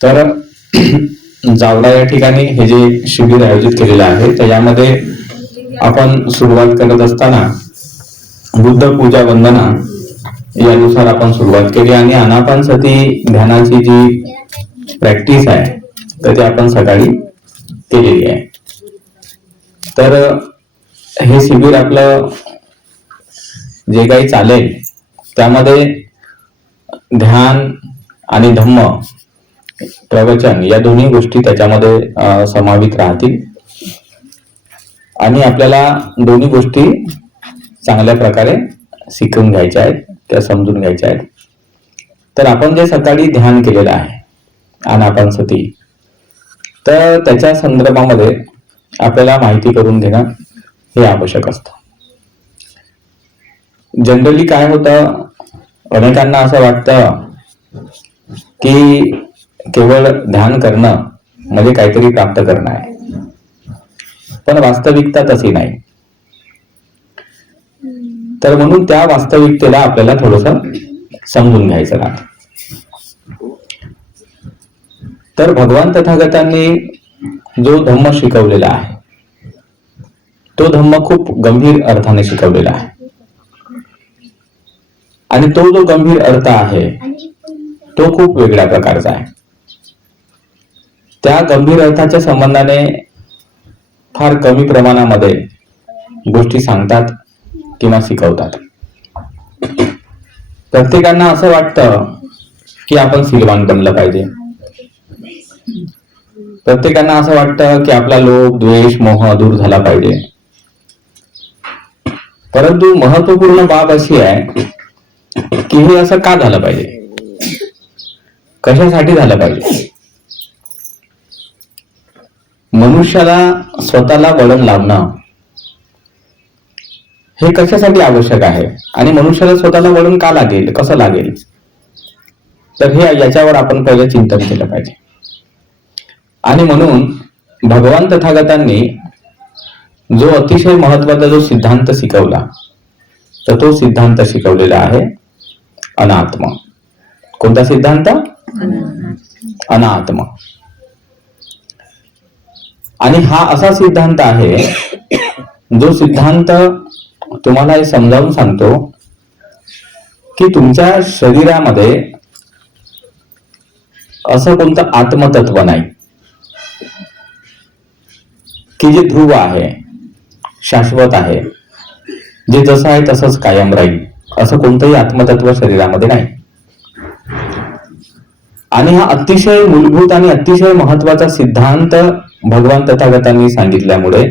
तर जावडा या ठिकाणी हे जे शिबिर आयोजित केलेलं आहे त्याच्यामध्ये आपण सुरुवात करत असताना बुद्ध पूजा वंदना यानुसार आपण सुरुवात केली आणि आनापानसती ध्यानाची जी प्रॅक्टिस आहे तर ते आपण सकाळी केलेली आहे. तर हे शिबिर आपलं जे काही चालेल त्यामध्ये ध्यान आणि धम्म प्रवचन या दोन्ही गोष्टी त्याच्यामध्ये समावित राहतील आणि आपल्याला दोन्ही गोष्टी चांगल्या प्रकारे शिकून घ्यायच्या आहेत, त्या समजून घ्यायच्या आहेत. तर आपण जे सकाळी ध्यान केलेलं आहे आनापानसती, तर त्याच्या संदर्भामध्ये आपल्याला माहिती करून घेणं हे आवश्यक असतं. जनरली काय होतं, अनेकांना असं वाटतं की केवळ ध्यान करणं म्हणजे काहीतरी प्राप्त करणं आहे, पण वास्तविकता तशी नाही. तर म्हणून त्या वास्तविकतेला आपल्याला थोडंसं समजून घ्यायचं राहतं. तर भगवान तथागतांनी जो धम्म शिकवलेला आहे तो धम्म खूप गंभीर अर्थाने शिकवलेला आहे आणि तो जो गंभीर अर्थ आहे तो खूप वेगळ्या प्रकारचा आहे. त्या गंभीर अर्थाच्या संबंधाने फार कमी प्रमाणामध्ये गोष्टी सांगतात किंवा शिकवतात. प्रत्येकांना असं वाटतं की आपण शीलवान बनलं पाहिजे. प्रत्येकांना असं वाटतं की आपला लोभ, द्वेष, मोह दूर झाला पाहिजे. परंतु महत्वपूर्ण बाब अशी आहे की हे असं का झालं पाहिजे, कशासाठी झालं पाहिजे. मनुष्याला स्वतःला वळण लावणं हे कशासाठी आवश्यक आहे आणि मनुष्याला स्वतःला वळण का लागेल, कसं लागेल, तर हे याच्यावर आपण पहिलं चिंतन केलं पाहिजे. आणि म्हणून भगवान तथागतांनी जो अतिशय महत्वाचा जो सिद्धांत शिकवला तर तो सिद्धांत शिकवलेला आहे अनात्म. कोणता सिद्धांत? अनात्म. आणि हा असा सिद्धांत आहे जो सिद्धांत तुम्हाला हे समजावून सांगतो की तुमच्या शरीरामध्ये असं कोणतं आत्मतत्व नाही की जे ध्रुव आहे, शाश्वत आहे, जे जसं आहे तसंच कायम राहील. असं कोणतंही आत्मतत्व शरीरामध्ये नाही. आणि हा अतिशय मूलभूत आणि अतिशय महत्वाचा सिद्धांत भगवान तथागतांनी सांगितल्यामुळे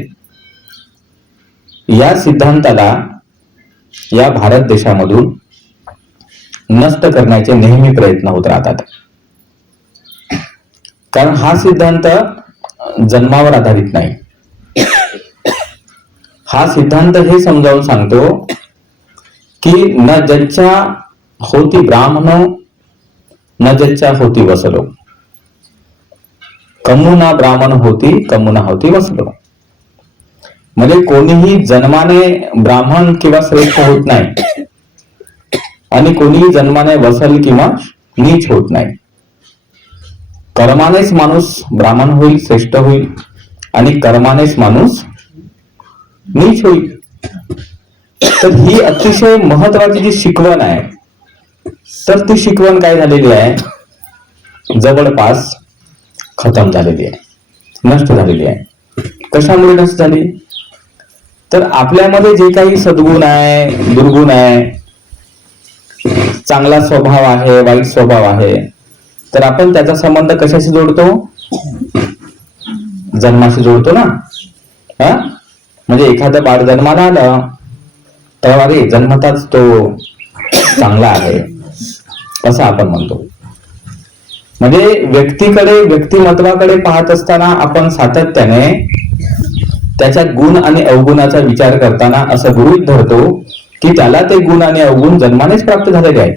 या सिद्धांताला या भारत देशामधून नष्ट करण्याचे नेहमी प्रयत्न होत राहतात. कारण हा सिद्धांत जन्मावर आधारित नाही. हा सिद्धांत हे समजावून सांगतो की न जच्चा होती ब्राह्मण न जच्चा होती वसलो, कमुना ब्राह्मण होती कमुना होती वसलो. म्हणजे कोणीही जन्माने ब्राह्मण किंवा श्रेष्ठ होत नाही आणि कोणीही जन्माने वसल किंवा नीच होत नाही. कर्मानेच माणूस ब्राह्मण होईल, श्रेष्ठ होईल आणि कर्मानेच माणूस नीच होईल. तर ही अतिशय महत्वाची जी शिकवण आहे तर ती शिकवण काय झालेली आहे, जवळपास खतम झालेली आहे, नष्ट झालेली आहे. कशामुळे नष्ट झाली, तर आपल्यामध्ये जे काही सद्गुण आहे, दुर्गुण आहे, चांगला स्वभाव आहे, वाईट स्वभाव आहे, तर आपण त्याचा संबंध कशाशी जोडतो, जन्माशी जोडतो ना. म्हणजे एखादं बाळ जन्माला आलं तर अरे जन्मताच तो चांगला आहे असं आपण म्हणतो. म्हणजे व्यक्तीकडे, व्यक्तिमत्वाकडे पाहत असताना आपण सातत्याने त्याच्या गुण आणि अवगुणाचा विचार करताना असं गृहीत धरतो की त्याला ते गुण आणि अवगुण जन्मानेच प्राप्त झालेले आहेत.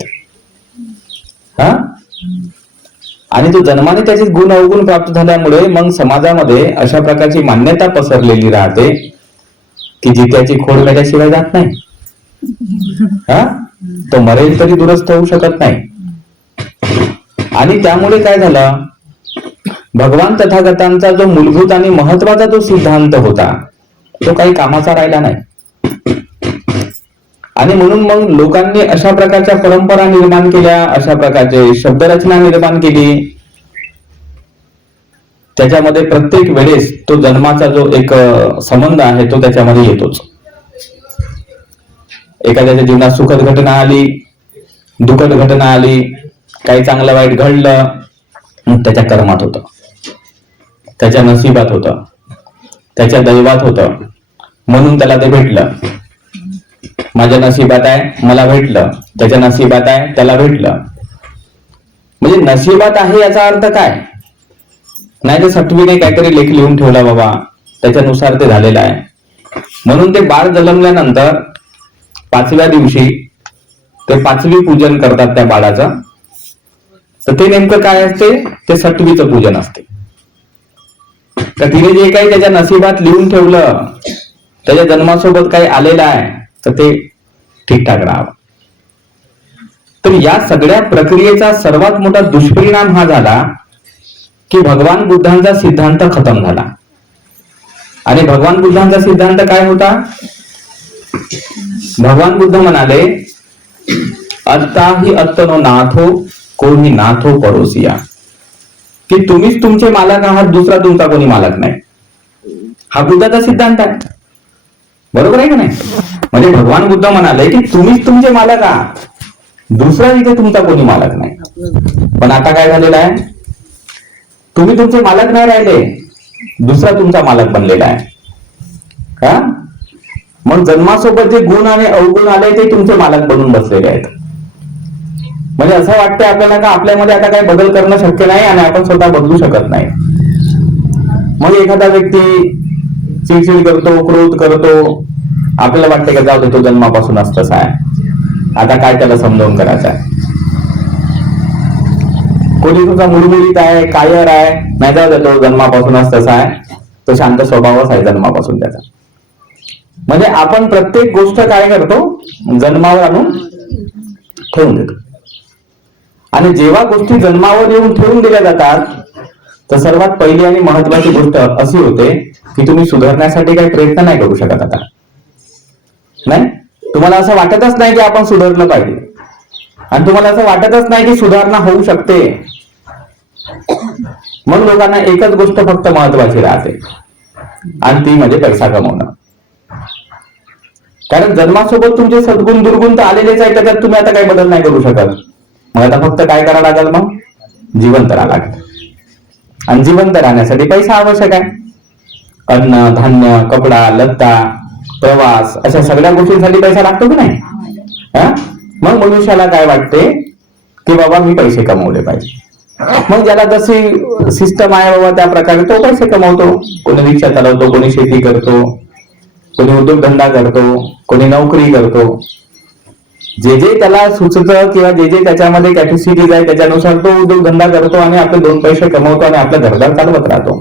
आणि तो जन्माने त्याचे गुण अवगुण प्राप्त झाल्यामुळे मग समाजामध्ये अशा प्रकारची मान्यता पसरलेली राहते की जित्याची खोड मेल्याशिवाय जात नाही. तो मरेल तरी दुरुस्त होऊ शकत नाही. आणि त्यामुळे काय झालं भगवान तथागतांचा जो मूलभूत आणि महत्वाचा जो सिद्धांत होता तो काही कामाचा राहिला नाही. आणि म्हणून मग लोकांनी अशा प्रकारच्या परंपरा निर्माण केल्या, अशा प्रकारचे शब्दरचना निर्माण केली. त्याच्यामध्ये प्रत्येक वेळेस तो जन्माचा जो एक संबंध आहे तो त्याच्यामध्ये येतोच. एखाद्याच्या जीवनात सुखद घटना आली, दुःखद घटना आली, काही चांगलं वाईट घडलं, त्याच्या कर्मात होतं, त्याच्या नशिबात होतं, त्याच्या दैवात होतं, म्हणून त्याला ते भेटलं. माझ्या नशिबात आहे मला भेटलं, त्याच्या नशिबात आहे त्याला भेटलं. म्हणजे नशिबात आहे याचा अर्थ काय? नाही तर सटवीने काहीतरी लेख लिहून ठेवला बाबा, त्याच्यानुसार ते झालेलं आहे. म्हणून ते बाळ जन्मल्यानंतर 5व्या दिवशी ते 5वी पूजन करतात त्या बाळाचं. तर ते नेमकं काय असते? ते सटवीचं पूजन असते. तर तिने जे काही त्याच्या नशिबात लिहून ठेवलं, त्याच्या जन्मासोबत काही आलेलं आहे, तर ते ठीकठाक राहावं. तर या सगळ्या प्रक्रियेचा सर्वात मोठा दुष्परिणाम हा झाला की भगवान बुद्धांचा सिद्धांत खतम झाला. आणि भगवान बुद्धांचा सिद्धांत काय होता? भगवान बुद्ध म्हणाले, अत्ता ही अत्तनो नाथो कोणी नाथो परोसिया, की तुम्हीच तुमचे मालक आहात, दुसरा तुमचा कोणी मालक नाही. हा बुद्धाचा सिद्धांत आहे. बरोबर आहे का नाही? म्हणजे भगवान बुद्ध म्हणाले की तुम्हीच तुमचे मालक आहात, दुसरा इथे तुमचा कोणी मालक नाही. पण आता काय झालेलं आहे? तुम्ही तुमचे मालक नाही राहिले, दुसरा तुमचा मालक बनलेला आहे. का? मग जन्मासोबत जे गुण आणि अवगुण आले ते तुमचे मालक बनून बसलेले आहेत. म्हणजे असं वाटतंय आपल्याला का आपल्यामध्ये आता काही बदल करणं शक्य नाही आणि आपण स्वतः बदलू शकत नाही. मग एखादा व्यक्ती चिडचिड करतो, क्रोध करतो, आपल्याला वाटते का जाऊ दे तो जन्मापासूनच तसा आहे, आता काय त्याला समजावून करायचं आहे. कोणी तुमचा मुळमुळीत आहे, कायर आहे, नाही जाऊ दे तो जन्मापासूनच तसा आहे, तो शांत स्वभावच आहे जन्मापासून त्याचा. म्हणजे आपण प्रत्येक गोष्ट काय करतो? जन्मावर आणून ठेवून देतो. आणि जेव्हा गोष्टी जन्मावर येऊन ठेवून दिल्या जातात, तर सर्वात पहिली आणि महत्वाची गोष्ट अशी होते की तुम्ही सुधारण्यासाठी काही प्रयत्न नाही करू शकत. आता नाही, तुम्हाला असं वाटतच नाही की आपण सुधारलं पाहिजे, आणि तुम्हाला असं वाटतच नाही की सुधारणा होऊ शकते. मग लोकांना एकच गोष्ट फक्त महत्वाची राहते, आणि ती म्हणजे पैसा कमवणं. कारण जन्मासोबत तुमचे सद्गुण दुर्गुण तर आलेलेच आहे, त्याच्यात तुम्ही आता काही बदल नाही करू शकत. मग आता फक्त काय करावं लागेल? मग जिवंत राहावं लागेल. आणि जिवंत राहण्यासाठी पैसा आवश्यक आहे. अन्न, धान्य, कपडा, लत्ता, प्रवास, अशा सगळ्या गोष्टींसाठी पैसा लागतो की नाही? मग मनुष्याला काय वाटते की बाबा मी पैसे कमवले पाहिजे. मग ज्याला जशी सिस्टम आहे बाबा त्या प्रकारे तो पैसे कमवतो. कोणी रिक्षा चालवतो, कोणी शेती करतो, कोणी उद्योगधंदा करतो, कोणी नोकरी करतो. जे जे त्याला सुचतं किंवा जे जे त्याच्यामध्ये कॅपॅसिटीज आहे त्याच्यानुसार तो उद्योगधंदा करतो आणि आपले 2 पैसे कमवतो आणि आपलं घरदार चालवत राहतो.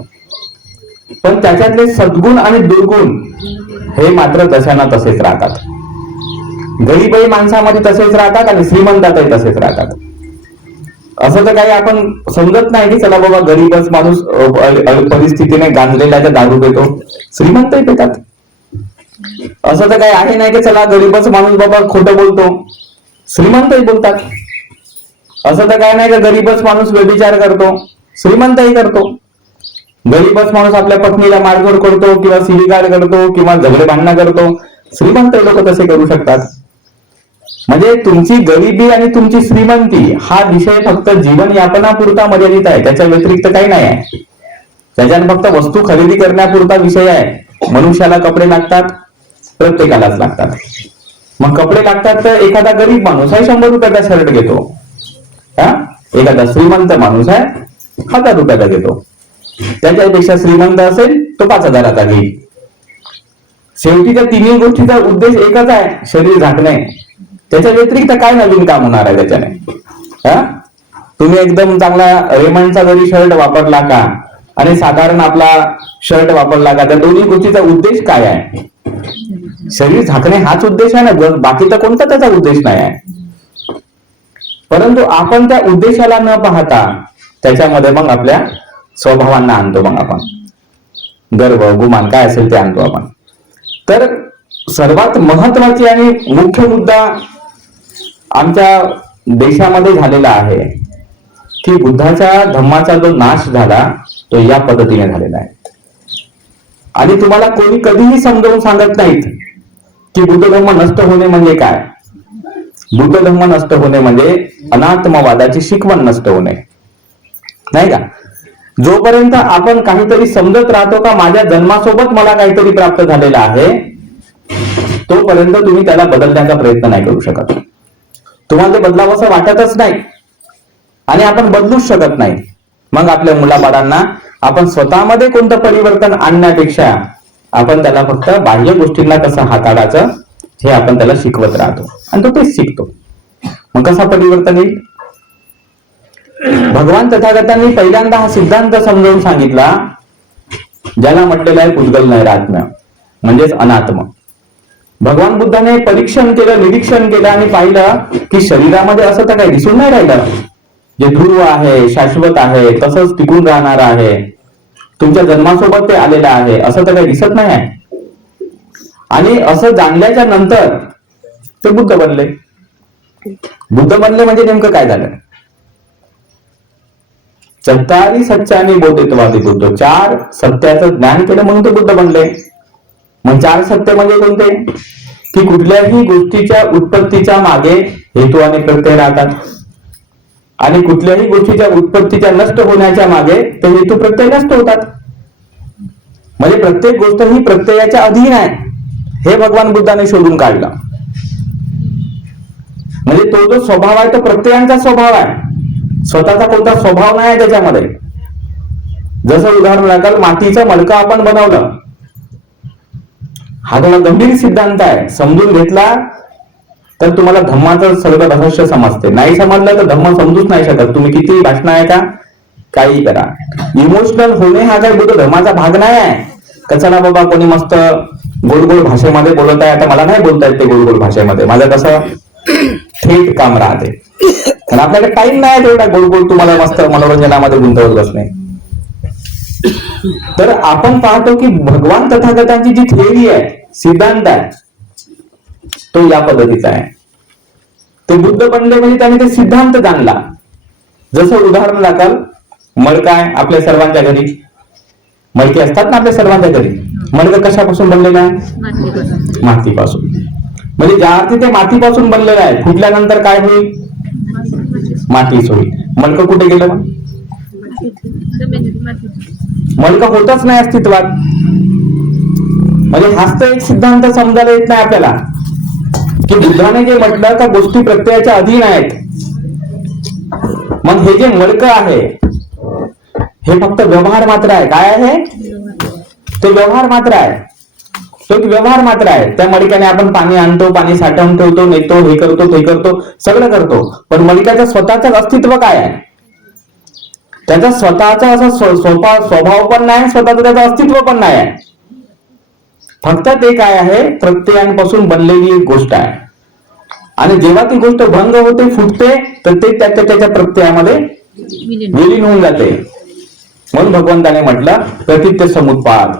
पण त्याच्यातले सद्गुण आणि दुर्गुण हे मात्र तशाना तसेच राहतात. गरीबही माणसामध्ये तसेच राहतात आणि श्रीमंतातही तसेच राहतात. असं तर काही आपण समजत नाही की चला बाबा गरीबच माणूस परिस्थितीने गांजलेल्याच्या दारू पितो, श्रीमंतही पितात. असं तर काही आहे नाही की चला गरीबच माणूस बाबा खोटं बोलतो, श्रीमंतही बोलतात. असं तर काय नाही की गरीबच माणूस व्यभिचार करतो, श्रीमंतही करतो. गरीबच माणूस आपल्या पत्नीला मारझोड करतो किंवा शिवीगाळ करतो किंवा झगडे भांडणं करतो, श्रीमंत लोक तसे करू शकतात. म्हणजे तुमची गरिबी आणि तुमची श्रीमंती हा विषय फक्त जीवन यापनापुरता मर्यादित आहे, त्याच्या व्यतिरिक्त काही नाही आहे. त्याच्यात फक्त वस्तू खरेदी करण्यापुरता विषय आहे. मनुष्याला कपडे लागतात, प्रत्येकालाच लागतात. मग कपडे लागतात तर एखादा गरीब माणूस आहे 100 रुपयाचा शर्ट घेतो, एखादा श्रीमंत माणूस आहे 1000 रुपयाचा घेतो. त्याच्यापेक्षा श्रीमंत असेल तो 5000चा घेईल. शेवटी त्या तिन्ही गोष्टीचा उद्देश एकच आहे, शरीर झाकणे. त्याच्या व्यतिरिक्त काय नवीन काम होणार आहे त्याच्याने? तुम्ही एकदम चांगला रेमंडचा जरी शर्ट वापरला का आणि साधारण आपला शर्ट वापरला का, त्या दोन्ही गोष्टीचा उद्देश काय आहे? शरीर झाकणे हाच उद्देश आहे ना, बाकी तर कोणता त्याचा उद्देश नाही आहे. परंतु आपण त्या उद्देशाला न पाहता त्याच्यामध्ये मग आपल्या स्वभावांना आणतो मग आपण, गर्व गुमान काय असेल ते आणतो आपण. तर सर्वात महत्वाची आणि मुख्य मुद्दा आमच्या देशामध्ये झालेला आहे की बुद्धाच्या धम्माचा जो नाश झाला तो या पद्धतीने झालेला आहे. आणि तुम्हाला कोणी कधीही समजावून सांगत नाहीत की बुद्ध धम्म नष्ट होणे म्हणजे काय. बुद्ध धम्म नष्ट होणे म्हणजे अनात्मवादाची शिकवण नष्ट होणे, नाही का. जोपर्यंत आपण काहीतरी समजत राहतो का माझ्या जन्मासोबत मला काहीतरी प्राप्त झालेलं आहे, तोपर्यंत तुम्ही त्याला बदलण्याचा प्रयत्न नाही करू शकत. तुम्हाला ते बदलावंसं वाटतच नाही आणि आपण बदलूच शकत नाही. मग आपल्या मुलाबाळांना आपण स्वतःमध्ये कोणतं परिवर्तन आणण्यापेक्षा आपण त्याला फक्त बाह्य गोष्टींना कसं हाताळायचं हे आपण त्याला शिकवत राहतो आणि तो तेच शिकतो. मग कसा परिवर्तन येईल. भगवान तथागतांनी पहिल्यांदा हा सिद्धांत समजावून सांगितला ज्याला म्हटलेला आहे पुद्गल नैरात्म्य म्हणजेच अनात्म. भगवान बुद्धाने परीक्षण केलं, निरीक्षण केलं आणि पाहिलं की शरीरामध्ये असं तर काही दिसून नाही राहिलं. जे ध्रुव आहे, शाश्वत आहे, तसंच टिकून राहणार आहे, तुमच्या जन्मासोबत ते आलेलं आहे, असं तर काही दिसत नाही आहे. आणि असं जाणल्याच्या नंतर ते बुद्ध बनले. बुद्ध बनले म्हणजे नेमकं काय झालं. चत्तारी सत्यानी बोधित्वादी बुद्ध, 4 सत्याचं ज्ञान केलं म्हणून ते बुद्ध बनले. मग 4 सत्य म्हणजे कोणते की कुठल्याही गोष्टीच्या उत्पत्तीच्या मागे हेतू आणि प्रत्यय राहतात आणि कुठल्याही गोष्टीच्या उत्पत्तीच्या नष्ट होण्याच्या मागे ते हेतू प्रत्यय नष्ट होतात. म्हणजे प्रत्येक गोष्ट ही प्रत्ययाच्या अधीन आहे हे भगवान बुद्धाने शोधून काढलं. म्हणजे तो जो स्वभाव आहे तो प्रत्ययांचा स्वभाव आहे, स्वतःचा कोणता स्वभाव नाही आहे त्याच्यामध्ये. जसं उदाहरण लागेल, मातीचं मडकं आपण बनवलं, हा थोडा गंभीर सिद्धांत आहे. समजून घेतला तर तुम्हाला धम्माचं सगळं रहस्य समजते. नाही समजलं तर धम्म समजूच नाही शकत. तुम्ही किती भाषण आहे का काही करा. इमोशनल होणे हा काही बुद्ध धर्माचा भाग नाही आहे. कचरा बाबा कोणी मस्त गोड गोड भाषेमध्ये बोलत आहे, आता मला नाही बोलता येत ते गोड गोड भाषेमध्ये, माझं कसं थेट काम राहते. पण आपल्याकडे टाइम नाही तेवढा गोड गोड तुम्हाला मस्त मनोरंजनामध्ये गुंतवत बसणे. तर आपण पाहतो की भगवान तथागतांची जी थिअरी आहे, सिद्धांत आहे, तो या पद्धतीचा आहे. ते बुद्ध बनले म्हणजे त्याने ते सिद्धांत जाणला. जसं उदाहरण दाखल, मडका आहे आपल्या सर्वांच्या घरी, मडके असतात ना आपल्या सर्वांच्या घरी. मडकं कशापासून बनलेलं आहे? मातीपासून. म्हणजे ज्या अर्थी ते मातीपासून बनलेलं आहे, फुटल्यानंतर काय होईल? मातीच होईल. मडकं कुठे गेलं? मडकं होतच नाही अस्तित्वात. म्हणजे हाच तर एक सिद्धांत समजायला येत नाही आपल्याला की बुद्धाने जे म्हटलं का गोष्टी प्रत्ययाच्या अधीन आहेत. मग हे जे मडकं आहे हे फक्त व्यवहार मात्र आहे. काय आहे ते? व्यवहार मात्र आहे. तो एक व्यवहार मात्र आहे. त्या मडक्याने आपण पाणी आणतो, पाणी साठवून ठेवतो, नेतो, हे करतो, ते करतो, सगळं करतो. पण मडक्याचं स्वतःच अस्तित्व काय आहे? त्याचा स्वतःचा असा स्वभाव पण नाही, स्वतःच त्याचं अस्तित्व पण नाही आहे. फक्त ते काय आहे? प्रत्ययांपासून बनलेली एक गोष्ट आहे. आणि जेव्हा ती गोष्ट भंग होते, फुटते, तर ते त्याच्या प्रत्ययामध्ये विलीन होऊन जाते. म्हणून भगवंताने म्हटलं प्रतीत्य समुत्पाद.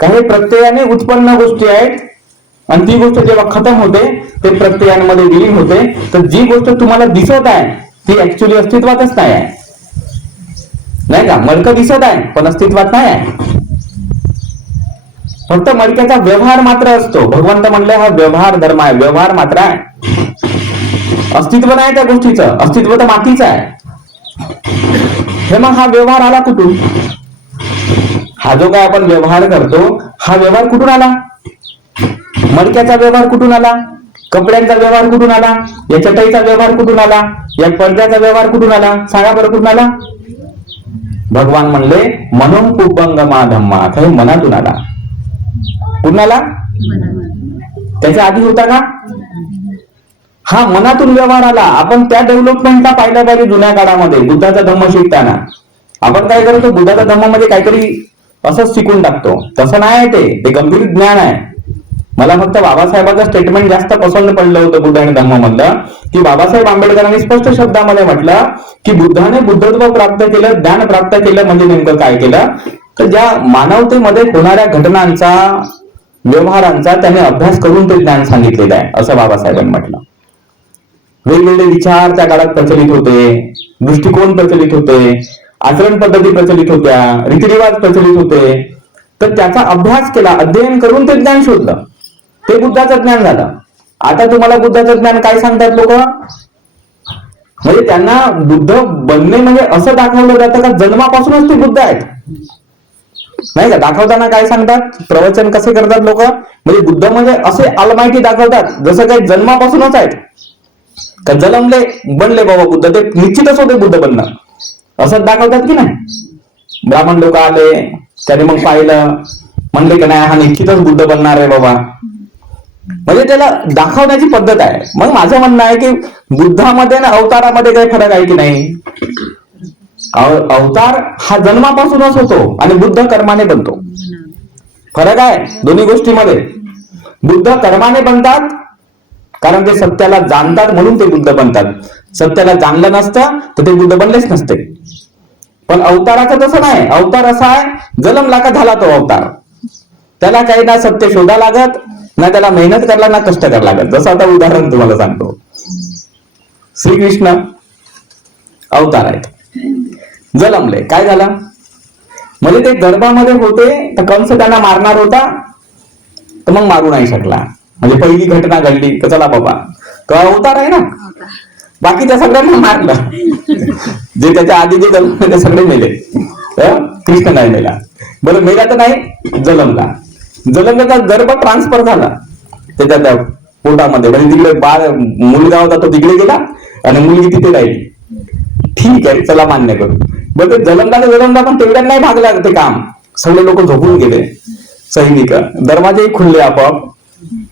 काही प्रत्ययाने उत्पन्न गोष्टी आहेत आणि ती गोष्ट जेव्हा खतम होते ते प्रत्ययांमध्ये विलीन होते. तर जी गोष्ट तुम्हाला दिसत आहे ती ऍक्च्युली अस्तित्वातच नाही आहे, नाही का. मडकं दिसत आहे पण अस्तित्वात नाही आहे. फक्त मडक्याचा व्यवहार मात्र असतो. भगवंत म्हणले हा व्यवहार धर्म आहे, व्यवहार मात्र आहे, अस्तित्व नाही त्या गोष्टीचं. अस्तित्व तर मातीचं आहे. हे मग हा व्यवहार आला कुठून? हा जो काय आपण व्यवहार करतो हा व्यवहार कुठून आला? मडक्याचा व्यवहार कुठून आला? कपड्यांचा व्यवहार कुठून आला? या चटईचा व्यवहार कुठून आला? या पडद्याचा व्यवहार कुठून आला? सांगा बरं कुठून आला? भगवान म्हणले मनोपुपंगमा धम्मा, हे मनातून आला. कुठून आला? त्याच्या आधी होता का? हा मनातून व्यवहार आला. आपण त्या डेव्हलपमेंटला पाहिल्या पाहिजे. जुन्या काळामध्ये बुद्धाचा धम्म शिकताना आपण काय करतो? बुद्धाचा धम्म म्हणजे काहीतरी असंच शिकून टाकतो. तसं नाही आहे. ते गंभीर ज्ञान आहे. मला फक्त बाबासाहेबांचं स्टेटमेंट जास्त पसंत पडलं होतं बुद्ध आणि धम्ममधलं, की बाबासाहेब आंबेडकरांनी स्पष्ट शब्दामध्ये म्हटलं की बुद्धाने बुद्धत्व प्राप्त केलं, ज्ञान प्राप्त केलं म्हणजे नेमकं काय केलं, तर ज्या मानवतेमध्ये होणाऱ्या घटनांचा, व्यवहारांचा त्याने अभ्यास करून ते ज्ञान सांगितलेलं आहे, असं बाबासाहेबांनी म्हटलं. वेगवेगळे विचार त्या काळात प्रचलित होते, दृष्टिकोन प्रचलित होते, आचरण पद्धती प्रचलित होत्या, रीतिरिवाज प्रचलित होते. तर त्याचा अभ्यास केला, अध्ययन करून ते ज्ञान शोधलं, ते बुद्धाचं ज्ञान झालं. आता तुम्हाला बुद्धाचं ज्ञान काय सांगतात लोक, म्हणजे त्यांना बुद्ध बनणे म्हणजे असं दाखवलं जातं का जन्मापासूनच ते बुद्ध आहेत, नाही का? दाखवताना काय सांगतात, प्रवचन कसे करतात लोक, म्हणजे बुद्ध म्हणजे असे अलमायटी दाखवतात जसं काही जन्मापासूनच आहेत का, जन्मले बनले बाबा बुद्ध, ते निश्चितच होते बुद्ध बनणं, असं दाखवतात की नाही? ब्राह्मण लोक आले, त्याने मग पाहिलं, म्हणले की नाही हा निश्चितच बुद्ध बनणार आहे बाबा, म्हणजे त्याला दाखवण्याची पद्धत आहे. मग माझं म्हणणं आहे की बुद्धामध्ये आणि अवतारामध्ये काही फरक आहे की नाही? अवतार हा जन्मापासूनच होतो आणि बुद्ध कर्माने बनतो. फरक आहे दोन्ही गोष्टीमध्ये. बुद्ध कर्माने बनतात कारण ते सत्याला जाणतात म्हणून ते बुद्ध बनतात. सत्याला जाणलं नसतं तर ते बुद्ध बनलेच नसते. पण अवताराचं तसं नाही. अवतार असा आहे, जन्मला का झाला तो अवतार, त्याला काही ना सत्य शोधा लागत, ना त्याला मेहनत करायला, ना कष्ट करायला लागत. जसं आता उदाहरण तुम्हाला सांगतो, श्रीकृष्ण अवतार आहेत, जन्मले, काय झालं, म्हणजे ते गर्भामध्ये होते तर कंस त्यांना मारणार होता, तर मग मारू नाही शकला, म्हणजे पहिली घटना घडली तर चला बाबा तो अवतार आहे ना. बाकी त्या सगळ्यांना मारलं, जे त्याच्या आधी जे जन्मले ते सगळे मेले, कृष्ण नाही मेला. बरं मेला तर नाही, जन्मला, जन्मल्याचा गर्भ ट्रान्सफर झाला त्याच्या त्या पोटामध्ये, म्हणजे तिकडे बाळ मुलगा होता तो तिकडे गेला आणि मुलगी तिथे राहिली. ठीक आहे, चला मान्य करू. बरं ते जन्मला पण तेवढ्यात नाही भागला ते काम, सगळे लोक झोपून गेले, सैनिक, दरवाजेही खुलले आपोआप.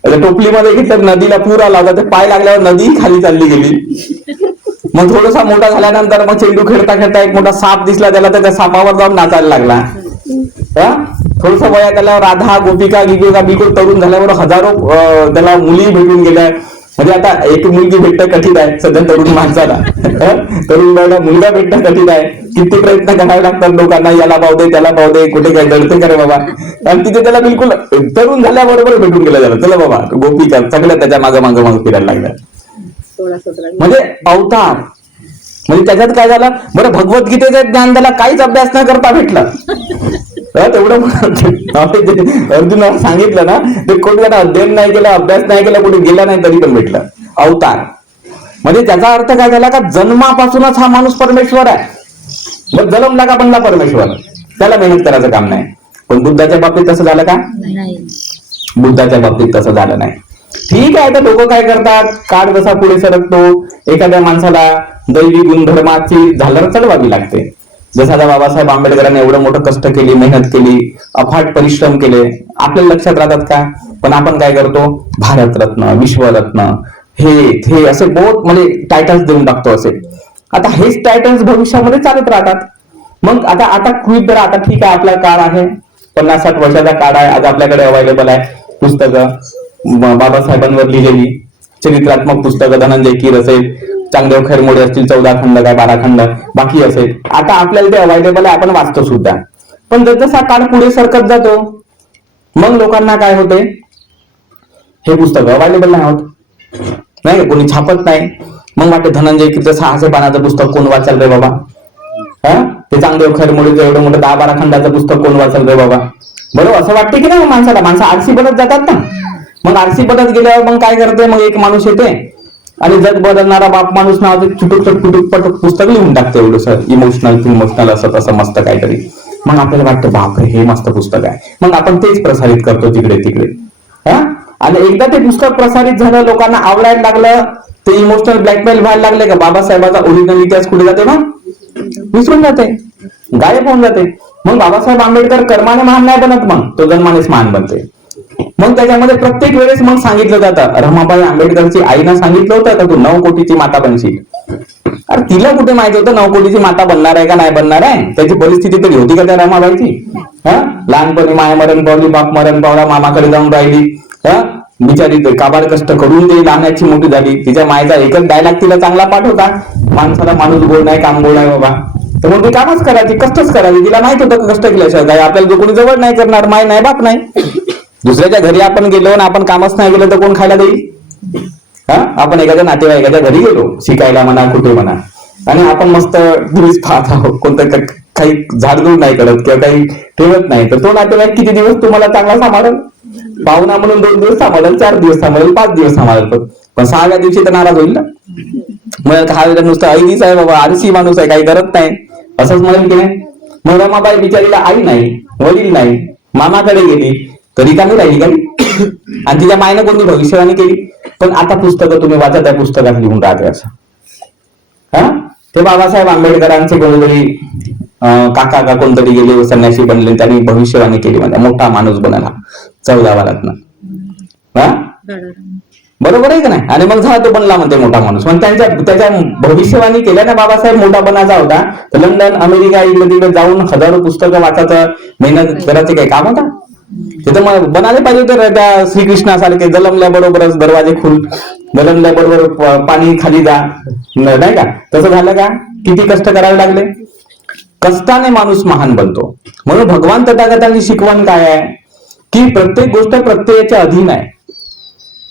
टोपलीमध्ये घेतलं, नदीला पूर आला होता, ते पाय लागल्यावर नदी खाली चालली गेली. मग थोडासा मोठा झाल्यानंतर मग चेंडू खेळता खेळता एक मोठा साप दिसला त्याला, तर त्या सापावर जाऊन नाचायला लागला. थोडस वयात आल्यावर राधा, गोपिका, बिलकुल तरुण झाल्यावर हजारो त्याला मुली भेटून गेल्या. म्हणजे आता एक मुलगी भेटणं कठीण आहे सध्या तरुण माणसाला, तरुण बाळाला मुलगा भेटणं कठीण आहे. किती प्रयत्न करावे लागतात लोकांना, याला पाव दे त्याला पाव दे, कुठे काय जळते करे बाबा. आणि तिथे त्याला बिलकुल तरुण झाल्याबरोबर भेटून गेला त्याला, चला बाबा गोपिका, सगळ्या त्याच्या मागं फिरायला लागल्या. म्हणजे अवतार, म्हणजे त्याच्यात काय झालं बरं, भगवद्गीतेचं ज्ञान त्याला काहीच अभ्यास न करता भेटलं. तेवढं अर्जुनाला सांगितलं ना, ते कोणी अध्ययन नाही केलं, अभ्यास नाही केला, कुठे गेला नाही तरी पण भेटलं. अवतार म्हणजे त्याचा अर्थ काय झाला का जन्मापासूनच हा माणूस परमेश्वर आहे. मग जन्मला का बनला परमेश्वर, त्याला मेहनत करायचं काम नाही. पण बुद्धाच्या बाबतीत तसं झालं का? बुद्धाच्या बाबतीत तसं झालं नाही. ठीक आहे, तर लोक काय करतात, काळ जसा पुढे सरकतो एखाद्या माणसाला दैवी गुणधर्माची झालर चढवावी लागते. जसं आता बाबासाहेब आंबेडकरांनी एवढं मोठं कष्ट केली, मेहनत केली, अफाट परिश्रम केले, आपल्या लक्षात राहतात का? पण आपण काय करतो, भारतरत्न, विश्वरत्न, हे असे बहुत म्हणजे टायटल्स देऊन टाकतो असे. आता हेच टायटल्स भविष्यामध्ये चालत राहतात. मग आता क्विक करा, आता ठीक आहे आपला काळ आहे, 50-60 वर्षाचा काळ आहे, आज आपल्याकडे अवेलेबल आहे पुस्तकं, बाबासाहेबांवर लिहिलेली चरित्रात्मक पुस्तकं, धनंजय कीर असेल, चांगदेव खैरमोडे असतील, 14 खंड काय 12 खंड बाकी असेल, आता आपल्याला ते अवेलेबल आहे, आपण वाचतो सुद्धा. पण जसा काळ पुढे सरकत जातो मग लोकांना काय होते, हे पुस्तक अवेलेबल नाही होत, नाही कोणी छापत नाही. मग वाटते धनंजय कीरचं 600 पानाचं पुस्तक कोण वाचल रे बाबा, ते चांगदेव खैरमोडेचं एवढं मोठं 10-12 खंडाचं पुस्तक कोण वाचल रे बाबा. बरोबर असं वाटते की नाही माणसाला, माणसं आरसी बनत जातात ना. मग आरसी बनत गेल्यावर मग काय करते, मग एक माणूस येते आणि जग बदलणारा बाप माणूस नावाचं छुटूक पुस्तक लिहून टाकते, एवढं इमोशनल असं तसं मस्त काहीतरी. मग आपल्याला वाटतं बापरे हे मस्त पुस्तक आहे, मग आपण तेच प्रसारित करतो तिकडे. आणि एकदा ते पुस्तक प्रसारित झालं, लोकांना आवडायला लागलं, ते इमोशनल ब्लॅकमेल व्हायला लागले का बाबासाहेबाचा ओरिजिनल इतिहास कुठे जाते, मग विसरून जाते, गायब होऊन जाते. मग बाबासाहेब आंबेडकर कर्माने महान नाही बनत, मग तो जन्मानेच महान बनते. मग त्याच्यामध्ये प्रत्येक वेळेस मग सांगितलं जातं, रमाबाई आंबेडकरची आईनं सांगितलं होतं का तू 9 कोटीची माता बनशील. अरे तिला कुठे माहिती होतं 9 कोटीची माता बनणार आहे का नाही बनणार आहे, त्याची परिस्थिती तरी होती का त्या रमाबाईची. लहानपणी माय मरण पावली, बाप मरण पावला, मामाकडे जाऊन राहिली, बिचारी काबाड कष्ट करून ती लहानाची मोठी झाली. तिच्या मायचा एकच डायलॉग तिला चांगला पाठ होता, माणसाला माणूस गोड नाही काम गोड आहे बाबा. तर मग ती कामच करायची, कष्टच करावी. तिला माहित होतं कष्ट केल्याशिवाय काय आपल्याला जो कोणी जवळ नाही करणार, माय नाही बाप नाही. दुसऱ्याच्या घरी आपण गेलो आणि आपण कामच नाही केलं तर कोण खायला देईल? आपण एखाद्या नातेवाईकाच्या घरी गेलो शिकायला म्हणा, कुठे म्हणा, आणि आपण मस्त टीव्हीच पाहत आहोत, कोणतं काही झाडझूड नाही करत किंवा काही ठेवत नाही, तर तो नातेवाईक किती दिवस तुम्हाला चांगला सांभाळेल? पाहुणा म्हणून 2 दिवस सांभाळेल, 4 दिवस सांभाळेल, 5 दिवस सांभाळेल, पण 6व्या दिवशी तर नाराज होईल ना. मग हा नुसतं आईच आहे बाबा, आळशी माणूस आहे, काही करत नाही असंच म्हणेल की नाही. मग रमाबाई बिचारीला आई नाही, वडील नाही, मामाकडे गेली तरी का नाही राहिली काही, आणि तिच्या मायनं कोणती भविष्यवाणी केली. पण आता पुस्तकं तुम्ही वाचा, त्या पुस्तकात लिहून राहते असं. ते बाबासाहेब आंबेडकरांचे कोणीतरी काका का कोणतरी गेले, संन्यासी बनले, त्यांनी भविष्यवाणी केली, म्हणजे मोठा माणूस बनला 14 वारातनं. बरोबर आहे का नाही? आणि मग झाला तो बनला म्हणते मोठा माणूस. पण त्याच्या भविष्यवाणी केल्या ना, बाबासाहेब मोठा बनायचा होता तर लंडन, अमेरिका, इकडे तिकडे जाऊन हजारो पुस्तकं वाचायचं, मेहनत करायचे काही काम होता? तिथं मग बनायला पाहिजे होते त्या श्रीकृष्णासारखे, जलमल्याबरोबरच दरवाजे खुल, जलमल्याबरोबर पाणी खाली जा, नाही का? तसं झालं का? किती कष्ट करावे लागले? कष्टाने माणूस महान बनतो. म्हणून भगवान तथागतांची शिकवण काय आहे की प्रत्येक गोष्ट प्रत्ययाच्या अधीन आहे.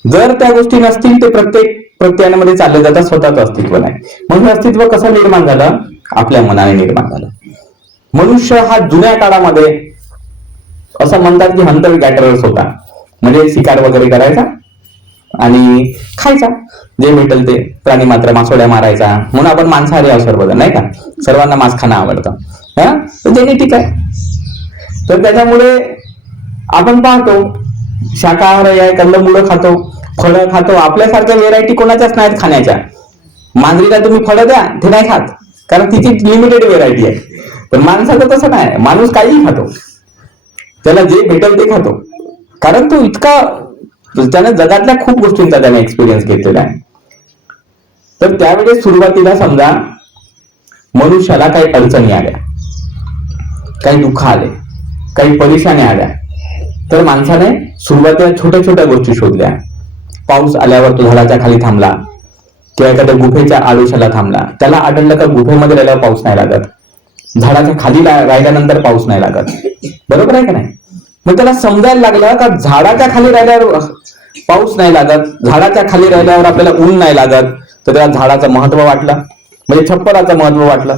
जर त्या गोष्टी नसतील ते प्रत्येक प्रत्ययामध्ये चालले जातात, स्वतःचं अस्तित्व नाही. म्हणून अस्तित्व कसं निर्माण झालं? आपल्या मनाने निर्माण झालं. मनुष्य हा जुन्या काळामध्ये असं म्हणतात की हंटर गॅटरर्स होता, म्हणजे शिकार वगैरे करायचा आणि खायचा, जे भेटेल ते प्राणी मात्र, मासोड्या मारायचा. म्हणून आपण मांसाहारी आहोत सर्वजण, नाही का? सर्वांना मांस खाणं आवडतं, तर जेनेटिक आहे. तर त्याच्यामुळे आपण पाहतो शाकाहारी आहे, कंदमुळं खातो, फळं खातो. आपल्यासारख्या व्हेरायटी कोणाच्याच नाहीत खाण्याच्या. मांजरीला तुम्ही फळं द्या, ते नाही खात, कारण तिची लिमिटेड व्हेरायटी आहे. पण माणसाचं तसं नाही, माणूस काहीही खातो, त्याला जे भेटेल ते खातो, कारण तो इतका, त्याने जगातल्या खूप गोष्टींचा त्याने एक्सपिरियन्स घेतलेला आहे. तर त्यावेळेस सुरुवातीला समजा मनुष्याला काही अडचणी आल्या, काही दुःख आले, काही परेशानी आल्या, तर माणसाने सुरुवातीला छोट्या छोट्या गोष्टी शोधल्या. पाऊस आल्यावर तो झाडाच्या खाली थांबला किंवा एखाद्या गुफेच्या आडोशाला थांबला. त्याला आढळलं का गुफेमध्ये राहिल्यावर पाऊस नाही लागत, झाडाच्या खाली राहिल्यानंतर पाऊस नाही लागत. बरोबर आहे का नाही? मग त्याला समजायला लागलं का झाडाच्या खाली राहिल्यावर पाऊस नाही लागत, झाडाच्या खाली राहिल्यावर आपल्याला ऊन नाही लागत. तर त्याला झाडाचं महत्व वाटलं, म्हणजे छप्पराचं महत्व वाटलं.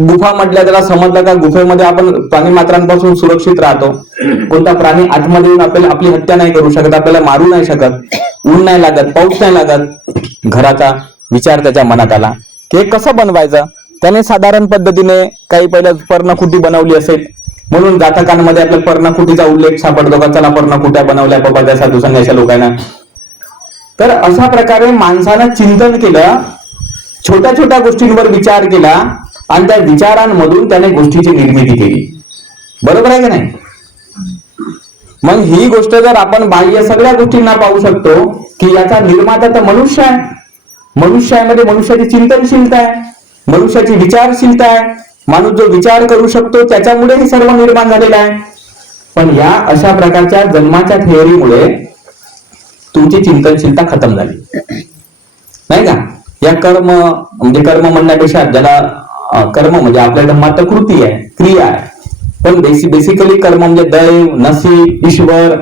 गुफा म्हटल्या त्याला समजलं का गुफेमध्ये आपण प्राणी मात्रांपासून सुरक्षित राहतो, कोणता प्राणी आतमध्ये येऊन आपल्याला आपली हत्या नाही करू शकत, आपल्याला मारू नाही शकत, ऊन नाही लागत, पाऊस नाही लागत. घराचा विचार त्याच्या मनात आला की कसं बनवायचं. त्याने साधारण पद्धतीने काही पहिलं पर्णकुटी बनवली असेल, म्हणून जातकांमध्ये आपल्या पर्णकुटीचा उल्लेख सापडतो का, चला पर्णकुट्या बनवल्या बाबा त्या साधू संन्यासी लोकांना. तर अशा प्रकारे माणसानं चिंतन केलं, छोट्या छोट्या गोष्टींवर विचार केला आणि त्या विचारांमधून त्याने गोष्टीची निर्मिती केली. बरोबर आहे का नाही? मग ही गोष्ट जर आपण बाह्य सगळ्या गोष्टींना पाहू शकतो की याचा निर्माता तर मनुष्य आहे. मनुष्यामध्ये मनुष्याची चिंतनशीलता आहे, मनुष्याची विचारशीलता आहे. माणूस जो विचार करू शकतो त्याच्यामुळे हे सर्व निर्माण झालेलं आहे. पण या अशा प्रकारच्या जन्माच्या थिअरीमुळे तुमची चिंतनशीलता खतम झाली, नाही का? या कर्म म्हणजे कर्म म्हणण्यापेक्षा ज्याला कर्म म्हणजे आपल्या धर्मात तर कृती आहे, क्रिया आहे. पण बेसिकली कर्म म्हणजे दैव, नसीब, ईश्वर,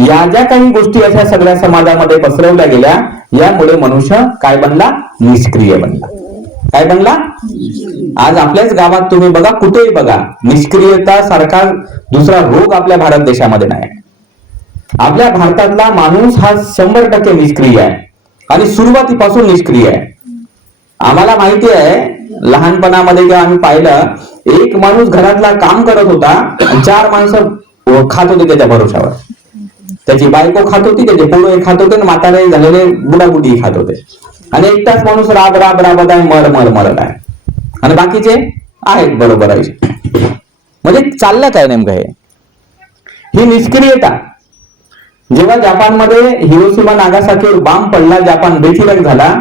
या ज्या काही गोष्टी अशा सगळ्या समाजामध्ये पसरवल्या गेल्या, यामुळे मनुष्य काय बनला? निष्क्रिय बनला. काय बनला? आज आपल्याच गावात तुम्ही बघा, कुठेही बघा, निष्क्रियता सारखा दुसरा रोग आपल्या भारत देशामध्ये नाही. आपल्या भारतातला माणूस हा 100% निष्क्रिय आहे आणि सुरुवातीपासून निष्क्रिय आहे. आम्हाला माहिती आहे, लहानपणामध्ये जेव्हा आम्ही पाहिलं, एक माणूस घरातला काम करत होता आणि 4 माणसं खात होते त्याच्या भरोशावर. त्याची बायको खात होती, त्याचे पोरं खात होते, म्हातारे झालेले बुडाबुडी खात होते, आणि एकटाच माणूस राब राब राबत आहे, मरत आहे, आणि बाकीचे आहेत बरोबर आहे. म्हणजे चाललं काय नेमकं हे? ही निष्क्रियता. जेव्हा जपानमध्ये हिरोशिमा नागासाकीवर बॉम्ब पडला, जपान बेचिराख झाला,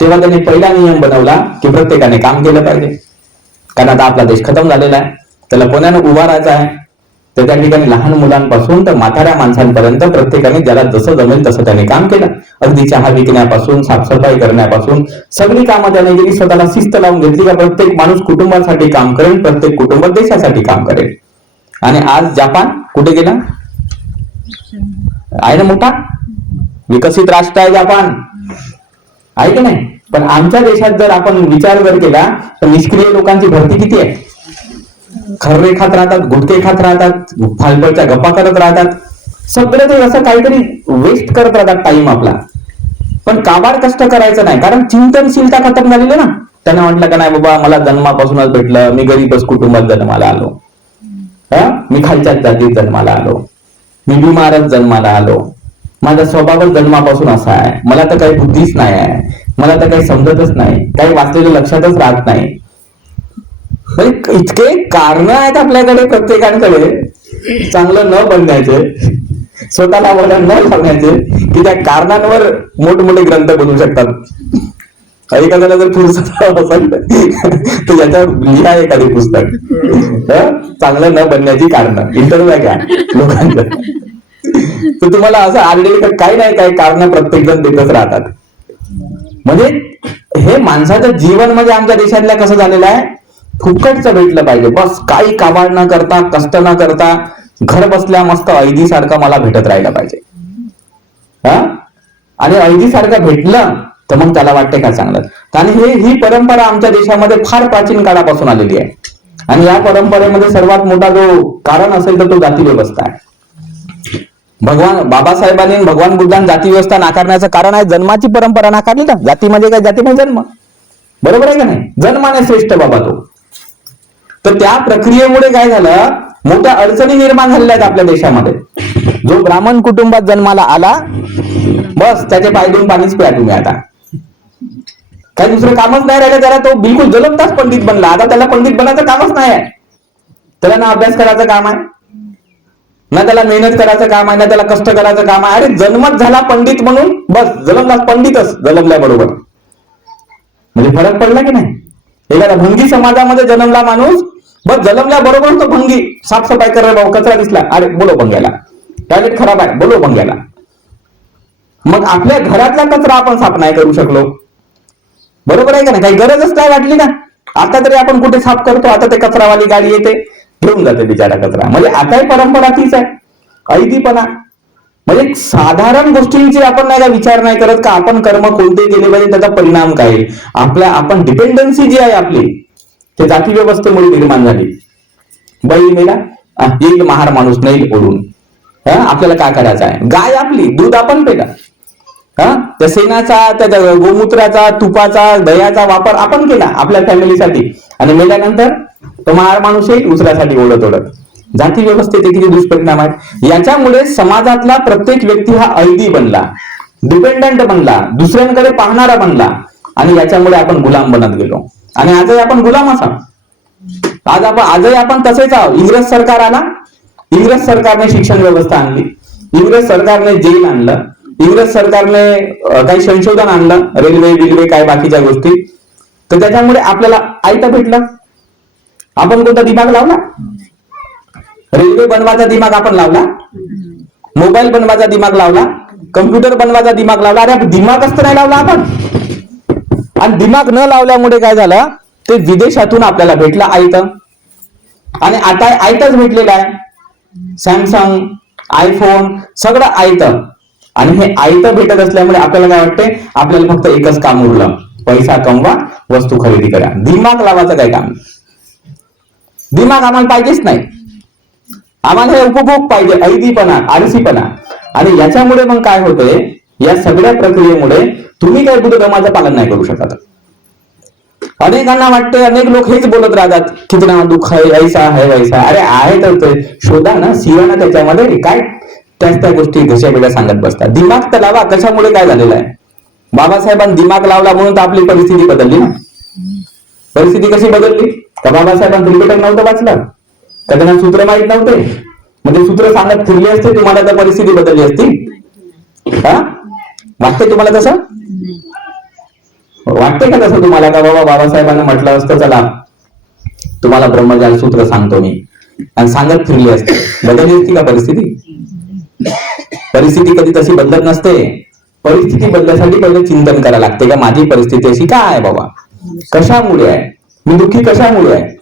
तेव्हा त्यांनी पहिला नियम बनवला की प्रत्येकाने काम केलं पाहिजे, कारण आता आपला देश खतम झालेला आहे, त्याला कोणानं उभा राहायचा आहे. तर त्या ठिकाणी लहान मुलांपासून तर म्हाताऱ्या माणसांपर्यंत प्रत्येकाने ज्याला जसं जमेल तसं त्याने काम केलं. अगदी चहा विकण्यापासून साफसफाई करण्यापासून सगळी कामं त्याने केली. स्वतःला शिस्त लावून घेतली का प्रत्येक माणूस कुटुंबासाठी काम करेल, प्रत्येक कुटुंब देशासाठी काम करेल. आणि आज जपान कुठे गेला आहे ना, मोठा विकसित राष्ट्र आहे जपान, आहे की नाही. पण आमच्या देशात जर आपण विचार जर केला तर निष्क्रिय लोकांची भरती किती आहे. खर्रे खात राहतात, गुटखे खात राहतात, फालतूच्या गप्पा करत राहतात, सगळं ते असं काहीतरी वेस्ट करत राहतात टाइम आपला. पण काबाड कष्ट करायचं नाही, कारण चिंतनशीलता खतम झालेली ना. त्यांना म्हटलं का नाही बाबा मला जन्मापासूनच भेटलं, मी गरीबच कुटुंबात जन्माला आलो, मी खालच्याच जातीत जन्माला आलो, मी बिमारच जन्माला आलो, माझा स्वभावच जन्मापासून असा आहे, मला तर काही बुद्धीच नाही आहे, मला तर काही समजतच नाही, काही वाचलेलं लक्षातच राहत नाही. म्हणजे इतके कारण आहेत आपल्याकडे प्रत्येकाकडे चांगलं न बनण्याचे, स्वतःला वळण न लावण्याचे, की त्या कारणांवर मोठमोठे ग्रंथ बनवू शकतात. एखाद्याला जर पुस्तक असेल तर याच्यावर लिहा एखादी पुस्तक, चांगलं न बनण्याची कारण, इंटरव्ह्यू घ्या लोकांचं. तर तुम्हाला असं आढळेल काही नाही काही कारण प्रत्येक जण देतच राहतात. म्हणजे हे माणसाचं जीवन म्हणजे आमच्या देशातल्या कसं झालेलं आहे, फुकटचं भेटलं पाहिजे बस, काही काबाड न करता, कष्ट न करता, घर बसल्या मस्त ऐदी सारखं मला भेटत राहिलं पाहिजे. आणि ऐदी सारखं भेटलं तर मग त्याला वाटते का चांगलं. आणि ही परंपरा आमच्या देशामध्ये फार प्राचीन काळापासून आलेली आहे. आणि या परंपरेमध्ये सर्वात मोठा जो कारण असेल तर तो जाती व्यवस्था आहे. बाबासाहेबांनी भगवान बुद्धांनी जाती व्यवस्था नाकारण्याचं कारण आहे जन्माची परंपरा नाकारली ना. जाती म्हणजे काय, जाती म्हणजे जन्म, बरोबर आहे का नाही. जन्माने श्रेष्ठ बाबा तो. तर त्या प्रक्रियेमुळे काय झालं, मोठ्या अडचणी निर्माण झालेल्या आहेत आपल्या देशामध्ये. जो ब्राह्मण कुटुंबात जन्माला आला बस त्याचे पाय धुवून पाणीच प्या तुम्ही. आता काही दुसरं कामच नाही राहिलं त्याला, तो बिलकुल जलमताच पंडित बनला. आता त्याला पंडित बनायचं कामच नाही आहे. त्याला ना अभ्यास करायचं काम आहे, ना त्याला मेहनत करायचं काम आहे, ना त्याला कष्ट करायचं काम आहे. अरे जन्मच झाला पंडित म्हणून बस, जलमला पंडितच जन्मल्याबरोबर. म्हणजे फरक पडला की नाही. एखादा भंगी समाजामध्ये जन्मला माणूस बस, जन्मल्याबरोबर तो भंगी, साफसफाई करायला भाऊ कचरा दिसला, अरे बोलो भंग्याला, टॉयलेट खराब आहे, बोलो भंग्याला. मग आपल्या घरातला कचरा आपण साफ नाही करू शकलो, बरोबर आहे का नाही. काही गरजच नाही वाटली ना. आता तरी आपण कुठे साफ करतो, आता ते कचरावाली गाडी येते घेऊन जाते बिचारा कचरा. म्हणजे आताही परंपरा तीच आहे, ऐदीपणा. म्हणजे साधारण गोष्टींची आपण नाही का विचार नाही करत का आपण कर्म कोणते केले पाहिजे, त्याचा परिणाम काय. आपण डिपेंडन्सी जी आहे आपली ते जाती व्यवस्थेमुळे निर्माण झाली. बैल मेला येईल महार माणूस नाही ओढून, आपल्याला काय करायचं आहे. गाय आपली, दूध आपण पेला, त्या शेणाचा, त्या गोमूत्राचा, तुपाचा, दह्याचा वापर आपण केला आपल्या फॅमिलीसाठी, आणि मेल्यानंतर तो महार माणूस येईल दुसऱ्यासाठी ओढत ओढत. जाती व्यवस्थेचे किती दुष्परिणाम आहेत. याच्यामुळे समाजातला प्रत्येक व्यक्ती हा ऐदी बनला, डिपेंडंट बनला, दुसऱ्यांकडे पाहणारा बनला, आणि याच्यामुळे आपण गुलाम बनत गेलो. आणि आजही आपण गुलामच आहोत. आजही आपण तसेच आहोत. इंग्रज सरकार आला, इंग्रज सरकारने शिक्षण व्यवस्था आणली, इंग्रज सरकारने जेल आणलं, इंग्रज सरकारने काही संशोधन आणलं, रेल्वे बिल्वे काय बाकीच्या गोष्टी. तर त्याच्यामुळे आपल्याला आयतं भेटलं. आपण कोणता दिमाग लावला. रेल्वे बनवायचा दिमाग आपण लावला, मोबाईल बनवायचा दिमाग लावला, कम्प्युटर बनवायचा दिमाग लावला. अरे दिमागच तर नाही लावला आपण. आणि दिमाग न लावल्यामुळे काय झालं, ते विदेशातून आपल्याला भेटलं आयतं. आणि आता आयतच भेटलेलं आहे. सॅमसंग, आयफोन सगळं आयतं. आणि हे आयतं भेटत असल्यामुळे आपल्याला काय वाटतंय, आपल्याला फक्त एकच काम उरलं, पैसा कमवा, वस्तू खरेदी करा. दिमाग लावायचं काय काम. दिमाग आम्हाला पाहिजेच नाही. आम्हाला हे उपभोग पाहिजे, ऐदीपणा, आळसीपणा. आणि याच्यामुळे मग काय होतंय, या सगळ्या प्रक्रियेमुळे तुम्ही काही बुद्धधर्माचं पालन नाही करू शकत. अनेकांना वाटते, अनेक लोक हेच बोलत राहतात, कितना दुःख आहे, ऐसा आहे वैसा. अरे आहे तर शोधा ना, सिवा ना त्याच्यामध्ये. काय त्या गोष्टी घशाबिड्या सांगत बसतात. दिमाग तर लावा. कशामुळे काय झालेलं आहे, बाबासाहेबांनी दिमाग लावला म्हणून तर आपली परिस्थिती बदलली ना. परिस्थिती कशी बदलली, का बाबासाहेबांनी क्रिकेटर नव्हतं वाचलं, का त्यांना सूत्र माहित नव्हते, म्हणजे सूत्र सांगत फिरले असते तुम्हाला तर परिस्थिती बदलली असती. वाटते तुम्हाला तसं, वाटते का तसं तुम्हाला, का बाबा बाबासाहेबांना म्हटलं असतं चला तुम्हाला ब्रह्मज्ञान सूत्र सांगतो मी, आणि सांगत फिरली असते, बदलली असती का परिस्थिती? परिस्थिती कधी तशी बदलत नसते. परिस्थिती बदलण्यासाठी पहिले चिंतन करायला लागते का माझी परिस्थिती अशी का आहे बाबा, कशामुळे आहे, मी दुःखी कशामुळे आहे,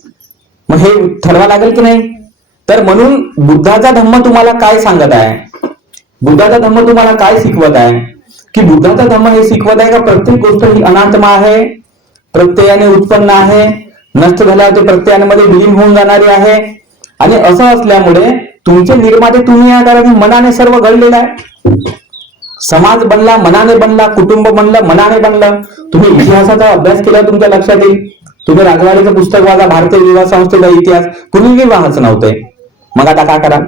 मग हे ठरवा लागेल की नाही. तर म्हणून बुद्धाचा धम्म तुम्हाला काय सांगत आहे, बुद्धाचा धम्म तुम्हाला काय शिकवत आहे, की बुद्धाचा धम्म हे शिकवत आहे का प्रत्येक गोष्ट ही अनात्मा आहे, प्रत्ययाने उत्पन्न आहे, नष्ट झाल्यावर ते प्रत्ययांमध्ये विलीन होऊन जाणारी आहे. आणि असं असल्यामुळे तुमचे निर्माते तुम्ही या कारण मनाने सर्व घडलेलं आहे. समाज बनला मनाने बनला, कुटुंब बनलं मनाने बनलं. तुम्ही इतिहासाचा अभ्यास केला तुमच्या लक्षात येईल. तुम्ही राजवाडीचं पुस्तक वाचा, भारतीय विवाह संस्थेचा इतिहास, कुणी विवाहच नव्हते. मग आता काय करा,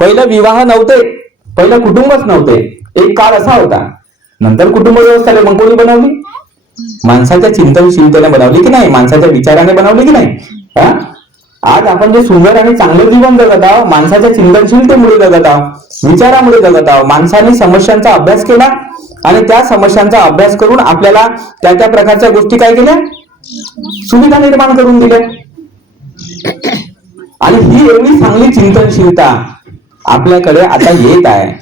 पहिलं विवाह नव्हते, पहिलं कुटुंबच नव्हते. एक काळ असा होता, नंतर कुटुंब व्यवस्था मग कोणी बनवली, माणसाच्या चिंतनशीलतेने बनवली की नाही, माणसाच्या विचाराने बनवली की नाही. आज आपण जे सुंदर आणि चांगलं जीवन जगत आहोत, माणसाच्या चिंतनशीलतेमुळे जगत आहोत, विचारामुळे जगत आहोत. माणसाने समस्यांचा अभ्यास केला आणि त्या समस्यांचा अभ्यास करून आपल्याला त्या त्या प्रकारच्या गोष्टी काय केल्या, सुविधा निर्माण करून दिल्या. आणि ही एवढी चांगली चिंतनशीलता आपल्याकडे आता येत आहे.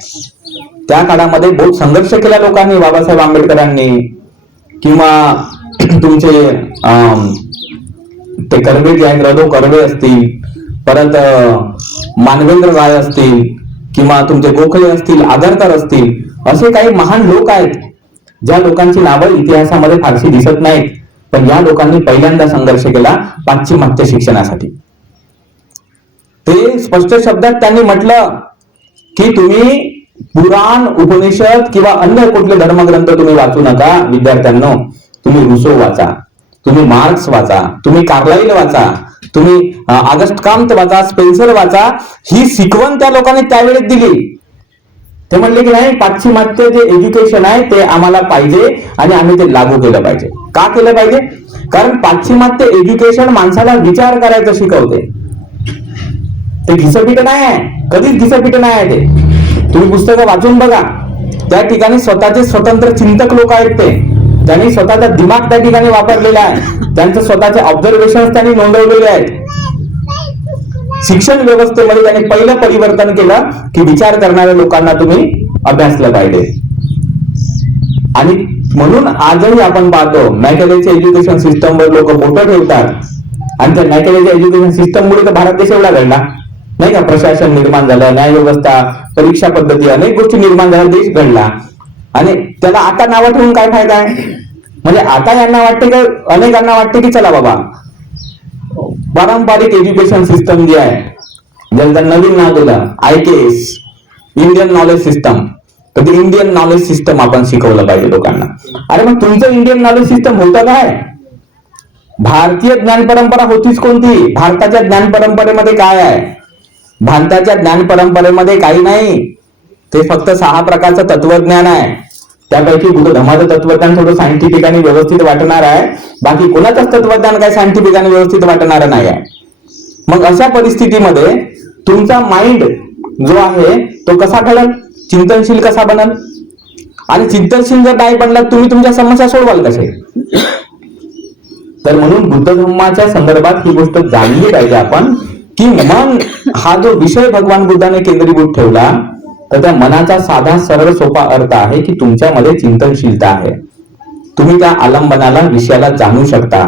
त्या काळामध्ये बहुत संघर्ष केला लोकांनी, बाबासाहेब आंबेडकरांनी किंवा तुमचे ते कर्वे जयंतराव कर्वे असतील, परत मानवेंद्र राय असतील, किंवा तुमचे गोखले असतील, आगरकर असतील, असे काही महान लोक आहेत ज्या लोकांची नावं इतिहासामध्ये फारशी दिसत नाहीत. पण या लोकांनी पहिल्यांदा संघर्ष केला पाश्चिमात्य शिक्षणासाठी. ते स्पष्ट शब्दात त्यांनी म्हटलं की तुम्ही पुराण, उपनिषद किंवा अन्य कुठले धर्मग्रंथ तुम्ही वाचू नका विद्यार्थ्यांनो. तुम्ही रुसो वाचा, तुम्ही मार्क्स वाचा, तुम्ही कार्लाइल वाचा, तुम्ही ऑगस्ट काम्त वाचा, स्पेन्सर वाचा. ही शिकवण त्या लोकांनी त्यावेळेस दिली. ते म्हणले की नाही, पाश्चिमात्य जे एज्युकेशन आहे ते आम्हाला पाहिजे आणि आम्ही ते लागू केलं पाहिजे. का केलं पाहिजे? कारण पाश्चिमात्य एज्युकेशन माणसाला विचार करायचं शिकवते. ते घिसपिट नाही आहे, कधीच घिसपिट नाही आहे. ते तुम्ही पुस्तकं वाचून बघा, त्या ठिकाणी स्वतःचे स्वतंत्र चिंतक लोक आहेत. ते त्यांनी स्वतःचा दिमाग त्या ठिकाणी वापरलेला आहे, त्यांचे स्वतःचे ऑब्झर्वेशन त्यांनी नोंदवलेले आहेत. शिक्षण व्यवस्थेमध्ये त्यांनी पहिलं परिवर्तन केलं की विचार करणाऱ्या लोकांना तुम्ही अभ्यासलं पाहिजे. आणि म्हणून आजही आपण पाहतो मॅकॅलेच्या एज्युकेशन सिस्टमवर लोक बोटं ठेवतात. आणि त्या मॅकॅलेच्या एज्युकेशन सिस्टममुळे तर भारत देश एवढा घडला नाही का. प्रशासन निर्माण झालं, न्याय व्यवस्था, परीक्षा पद्धती, अनेक गोष्टी निर्माण झाल्या, देश घडला. आणि त्याला आता नावं ठेवून काय फायदा आहे? म्हणजे आता यांना वाटते की, अनेकांना वाटते की चला बाबा पारंपरिक एज्युकेशन सिस्टम जे आहे, ज्याचं नवीन नाव दिलं IKS, इंडियन नॉलेज सिस्टम, तर ते इंडियन नॉलेज सिस्टम आपण शिकवलं पाहिजे लोकांना. अरे मग तुमचं इंडियन नॉलेज सिस्टम होतं काय? भारतीय ज्ञान परंपरा होतीच कोणती? भारताच्या ज्ञान परंपरेमध्ये काय आहे? भारताच्या ज्ञान परंपरेमध्ये काही नाही. ते फक्त 6 प्रकारचं तत्वज्ञान आहे. त्यापैकी बुद्ध धर्माचं तत्वज्ञान थोडं सायंटिफिक आणि व्यवस्थित वाटणार आहे, बाकी कोणाचंच तत्वज्ञान काही सायंटिफिक आणि व्यवस्थित वाटणार नाही आहे. मग अशा परिस्थितीमध्ये तुमचा माइंड जो आहे तो कसा घडल, चिंतनशील कसा बनल? आणि चिंतनशील जर नाही बनला तुम्ही तुमच्या समस्या सोडवाल कसे? तर म्हणून बुद्ध धर्माच्या संदर्भात ही गोष्ट जाणली पाहिजे आपण की मन हा जो विषय भगवान बुद्धाने केंद्रीभूत ठेवला, तर त्या मनाचा साधा सरळ सोपा अर्थ आहे की तुमच्यामध्ये चिंतनशीलता आहे. तुम्ही त्या आलंबनाला, विषयाला जाणू शकता.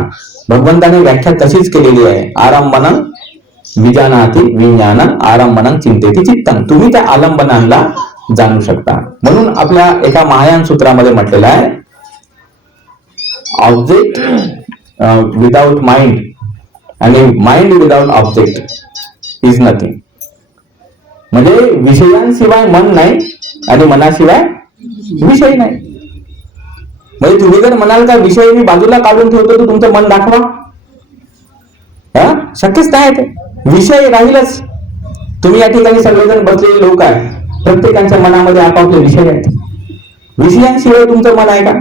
भगवंताने व्याख्या तशीच केलेली आहे, आरंभनं विजानाति विज्ञानं आरंभनं चिंतेति चित्तं. तुम्ही त्या आलंबनाला जाणू शकता. म्हणून आपल्या एका महायान सूत्रामध्ये म्हटलेलं आहे, ऑब्जेक्ट विदाउट माइंड आणि mind without object is nothing. म्हणजे विषयांशिवाय मन नाही आणि मनाशिवाय विषय नाही. म्हणजे तुम्ही जर म्हणाल का विषय मी बाजूला काढून ठेवतो तर तुमचं मन दाखवा, शक्यच नाही. ते विषय राहीलच. तुम्ही या ठिकाणी सगळेजण बसलेले लोक आहे, प्रत्येकाच्या मनामध्ये आपापले विषय आहेत. विषयांशिवाय तुमचं मन आहे का?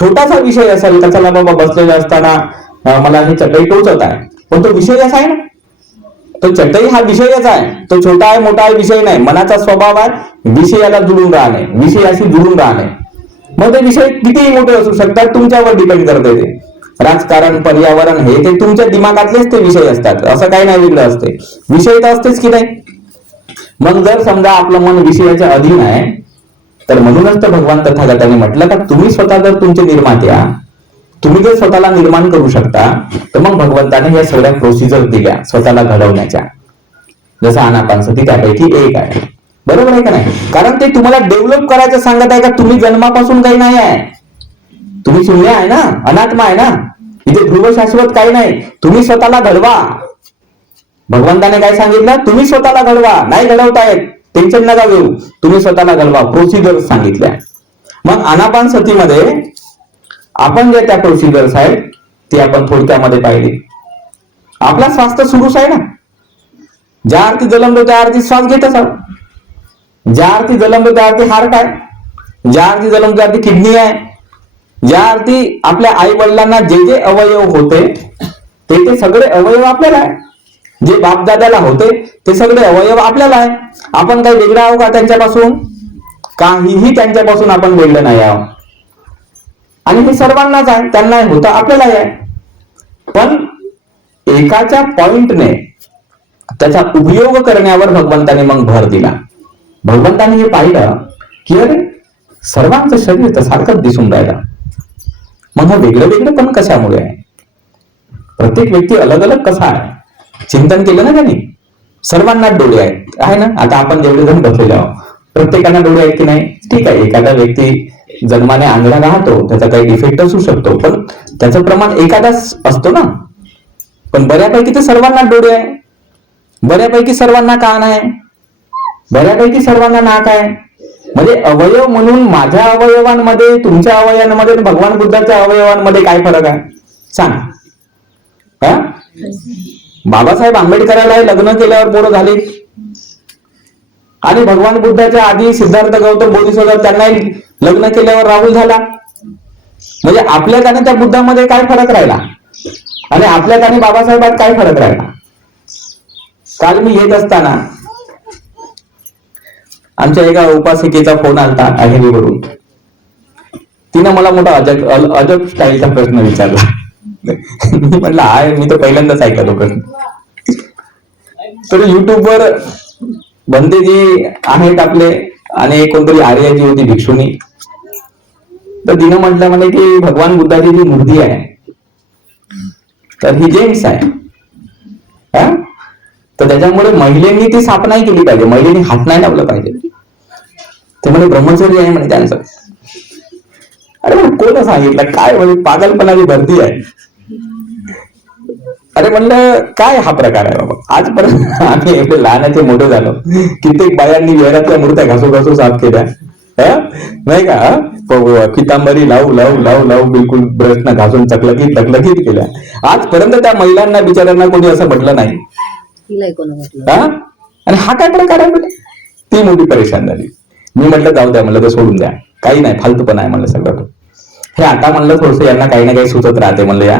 छोटासा विषय असेल का, चला बाबा बसलेला असताना मला हे चटई टोचत आहे, पण तो विषय असा आहे ना, तो चटई हा विषयच आहे. तो छोटा आहे मोठा आहे विषय नाही. मनाचा स्वभाव आहे विषयाला जुळून राहणे, विषयाशी जुळून राहणे. मग ते विषय कितीही मोठे असू शकतात, तुमच्यावर डिपेंड करते ते. राजकारण, पर्यावरण, हे ते तुमच्या दिमागातलेच ते विषय असतात, असं काही नाही वेगळं असते. विषय तर असतेच की नाही. मग जर समजा आपलं मन विषयाच्या अधीन आहे, तर म्हणूनच तर भगवान तथागताने म्हटलं का तुम्ही स्वतः जर तुमचे निर्मात्या, तुम्ही जर स्वतःला निर्माण करू शकता, तर मग भगवंताने या सगळ्या प्रोसिजर दिल्या स्वतःला घडवण्याच्या. जसं आनापानसती त्यापैकी एक आहे. बरोबर आहे का नाही? कारण ते तुम्हाला डेव्हलप करायचं सांगत आहे का तुम्ही जन्मापासून काही नाही आहे. तुम्ही शून्य आहे ना, अनात्मा आहे ना, इथे ध्रुव शाश्वत काही नाही. तुम्ही स्वतःला घडवा. भगवंताने काय सांगितलं? तुम्ही स्वतःला घडवा. नाही घडवतायत, टेन्शन नका घेऊ, तुम्ही स्वतःला घडवा. प्रोसिजर सांगितल्या. मग आनापानसतीमध्ये आपण जे त्या प्रोसिजर्स आहेत ते आपण थोडक्यामध्ये पाहिली. आपला श्वास तर सुरूच आहे ना. ज्या अर्थी जलमलो त्या अर्थी श्वास घेतच आहोत. ज्या अर्थी जलमलो त्या अर्थी हार्ट आहे. ज्या अर्थी जलमलो त्या अर्थी किडनी आहे. ज्या अर्थी आपल्या आई वडिलांना जे जे अवयव होते ते सगळे अवयव आपल्याला आहे. जे बापदादाला होते ते सगळे अवयव आपल्याला आहे. आपण काही वेगळं आहोत का त्यांच्यापासून? काहीही त्यांच्यापासून आपण वेगळं नाही आहोत. आणि हे सर्वांनाच आहे, त्यांना होतं आपल्यालाही आहे. पण एकाच्या पॉइंटने त्याचा उपयोग करण्यावर भगवंताने मग भर दिला. भगवंताने हे पाहिलं की अरे सर्वांचं शरीर तर सारखंच दिसून राहिलं, मग हा वेगळं वेगळं पण कशामुळे आहे? प्रत्येक व्यक्ती अलग अलग कसा आहे? चिंतन केलं ना त्यांनी. सर्वांना डोळे आहेत, आहे ना. आता आपण जेवढे जण बसलेले आहोत प्रत्येकांना डोळे आहेत की नाही? ठीक आहे, एखादा व्यक्ती जन्माने आंधळा राहतो, त्याचा काही डिफेक्ट असू शकतो, पण त्याचं प्रमाण एखादाच असतो ना. पण बऱ्यापैकी तर सर्वांना डोळे आहे, बऱ्यापैकी सर्वांना कान आहे, बऱ्यापैकी सर्वांना नाक आहे. म्हणजे अवयव म्हणून माझ्या अवयवांमध्ये, तुमच्या अवयवांमध्ये, भगवान बुद्धाच्या अवयवांमध्ये काय फरक आहे सांग? बाबासाहेब आंबेडकरांना लग्न केल्यावर पोरं झाली, आणि भगवान बुद्धाच्या आधी सिद्धार्थ गौतम बोधिसत्व त्यांनाही लग्न केल्यावर राहुल झाला. म्हणजे आपल्यात आणि त्या बुद्धामध्ये काय फरक राहिला, आणि आपल्यात आणि बाबासाहेबात काय फरक राहिला? काल मी येत असताना आमच्या एका उपासिकेचा फोन आलता अहिलीवरून. तिनं मला मोठा अजब स्टाईलचा प्रश्न विचारला. मी म्हटलं आहे, मी तर पहिल्यांदाच ऐकलो प्रश्न. तर युट्यूबवर बंदेजी आहेत आपले, आणि कोणतरी आर्याजी होती भिक्षुनी. तर तिनं म्हटलं म्हणे की भगवान बुद्धाची जी मूर्ती आहे तर ही जेंट्स आहे, तर त्याच्यामुळे महिलेंनी ती साफ नाही केली पाहिजे, महिलेनी हात नाही लावला पाहिजे. ते म्हणे ब्रह्मचर्य आहे म्हणे त्यांचं. अरे कोण सांगितलं? काय म्हणजे पागलपणाची भरती आहे. अरे म्हणलं काय हा प्रकार आहे बाबा? आजपर्यंत आम्ही एवढे लहानाचे मोठे झालो, कित्येक बायांनी विहारातल्या मूर्त्या घासू घासू साफ केल्या, नाही का? पितांबरी लावू लावू लावू लावू बिलकुल ब्रशनं घासून चकलकीत लकलकीत केल्या. आजपर्यंत त्या महिलांना बिचाऱ्यांना कोणी असं म्हटलं नाही. आणि हा काय प्रकार आहे म्हणजे? ती मोठी परेशान झाली. मी म्हटलं जाऊ द्या, म्हणलं तर सोडून द्या, काही नाही, फालतूपणा आहे म्हणलं सगळं. हे आता म्हणलं थोडस यांना काही ना काही सुचत राहते म्हणलं. या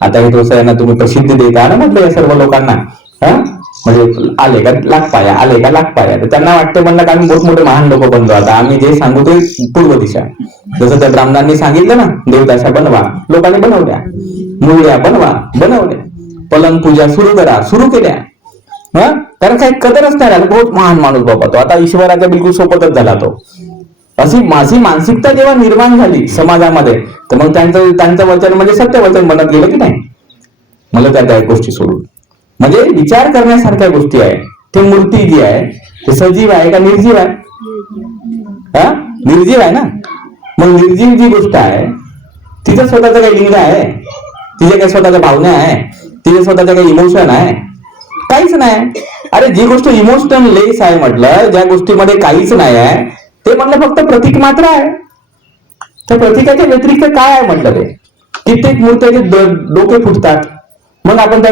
आता हे थोडस यांना तुम्ही प्रसिद्धी देता ना म्हटलं या सर्व लोकांना. म्हणजे आले का लाख पाया, आले का लाख पाया. तर त्यांना वाटतं म्हणलं का आम्ही बहुत मोठे महान लोक बनतो आता, आम्ही जे सांगू ते पूर्व दिशा. जसं त्या ब्राह्मणांनी सांगितलं ना, देवदाशा बनवा, लोकांनी बनवल्या. मुळ्या बनवा, बनवल्या. पलंग पूजा सुरू करा, सुरू केल्या. कारण काही कदरच नाही राहिलं. बहुत महान माणूस बाबा तो, आता ईश्वराच्या बिलकुल सोबतच झाला तो. अशी माझी मानसिकता जेव्हा निर्माण झाली समाजामध्ये, तर मग त्यांचं वचन म्हणजे सत्य वचन बनत गेलं की नाही. मला त्या गोष्टी सोडून म्हणजे विचार करण्यासारख्या गोष्टी आहे. ते मूर्ती जी आहे ते सजीव आहे का निर्जीव आहे? निर्जीव आहे ना. मग निर्जीव जी गोष्ट आहे तिचं स्वतःचं काही लिंग आहे, तिच्या काही स्वतःच्या भावना आहे, तिचे स्वतःचं काही इमोशन आहे? काहीच नाही. अरे जी गोष्ट इमोशनल लेस आहे म्हटलं, ज्या गोष्टीमध्ये काहीच नाही आहे, ते म्हटलं फक्त प्रतीक मात्र आहे. त्या प्रतीकाच्या व्यतिरिक्त काय आहे म्हटलं? ते कित्येक मूर्त्याचे डोके फुटतात. मग आपण त्या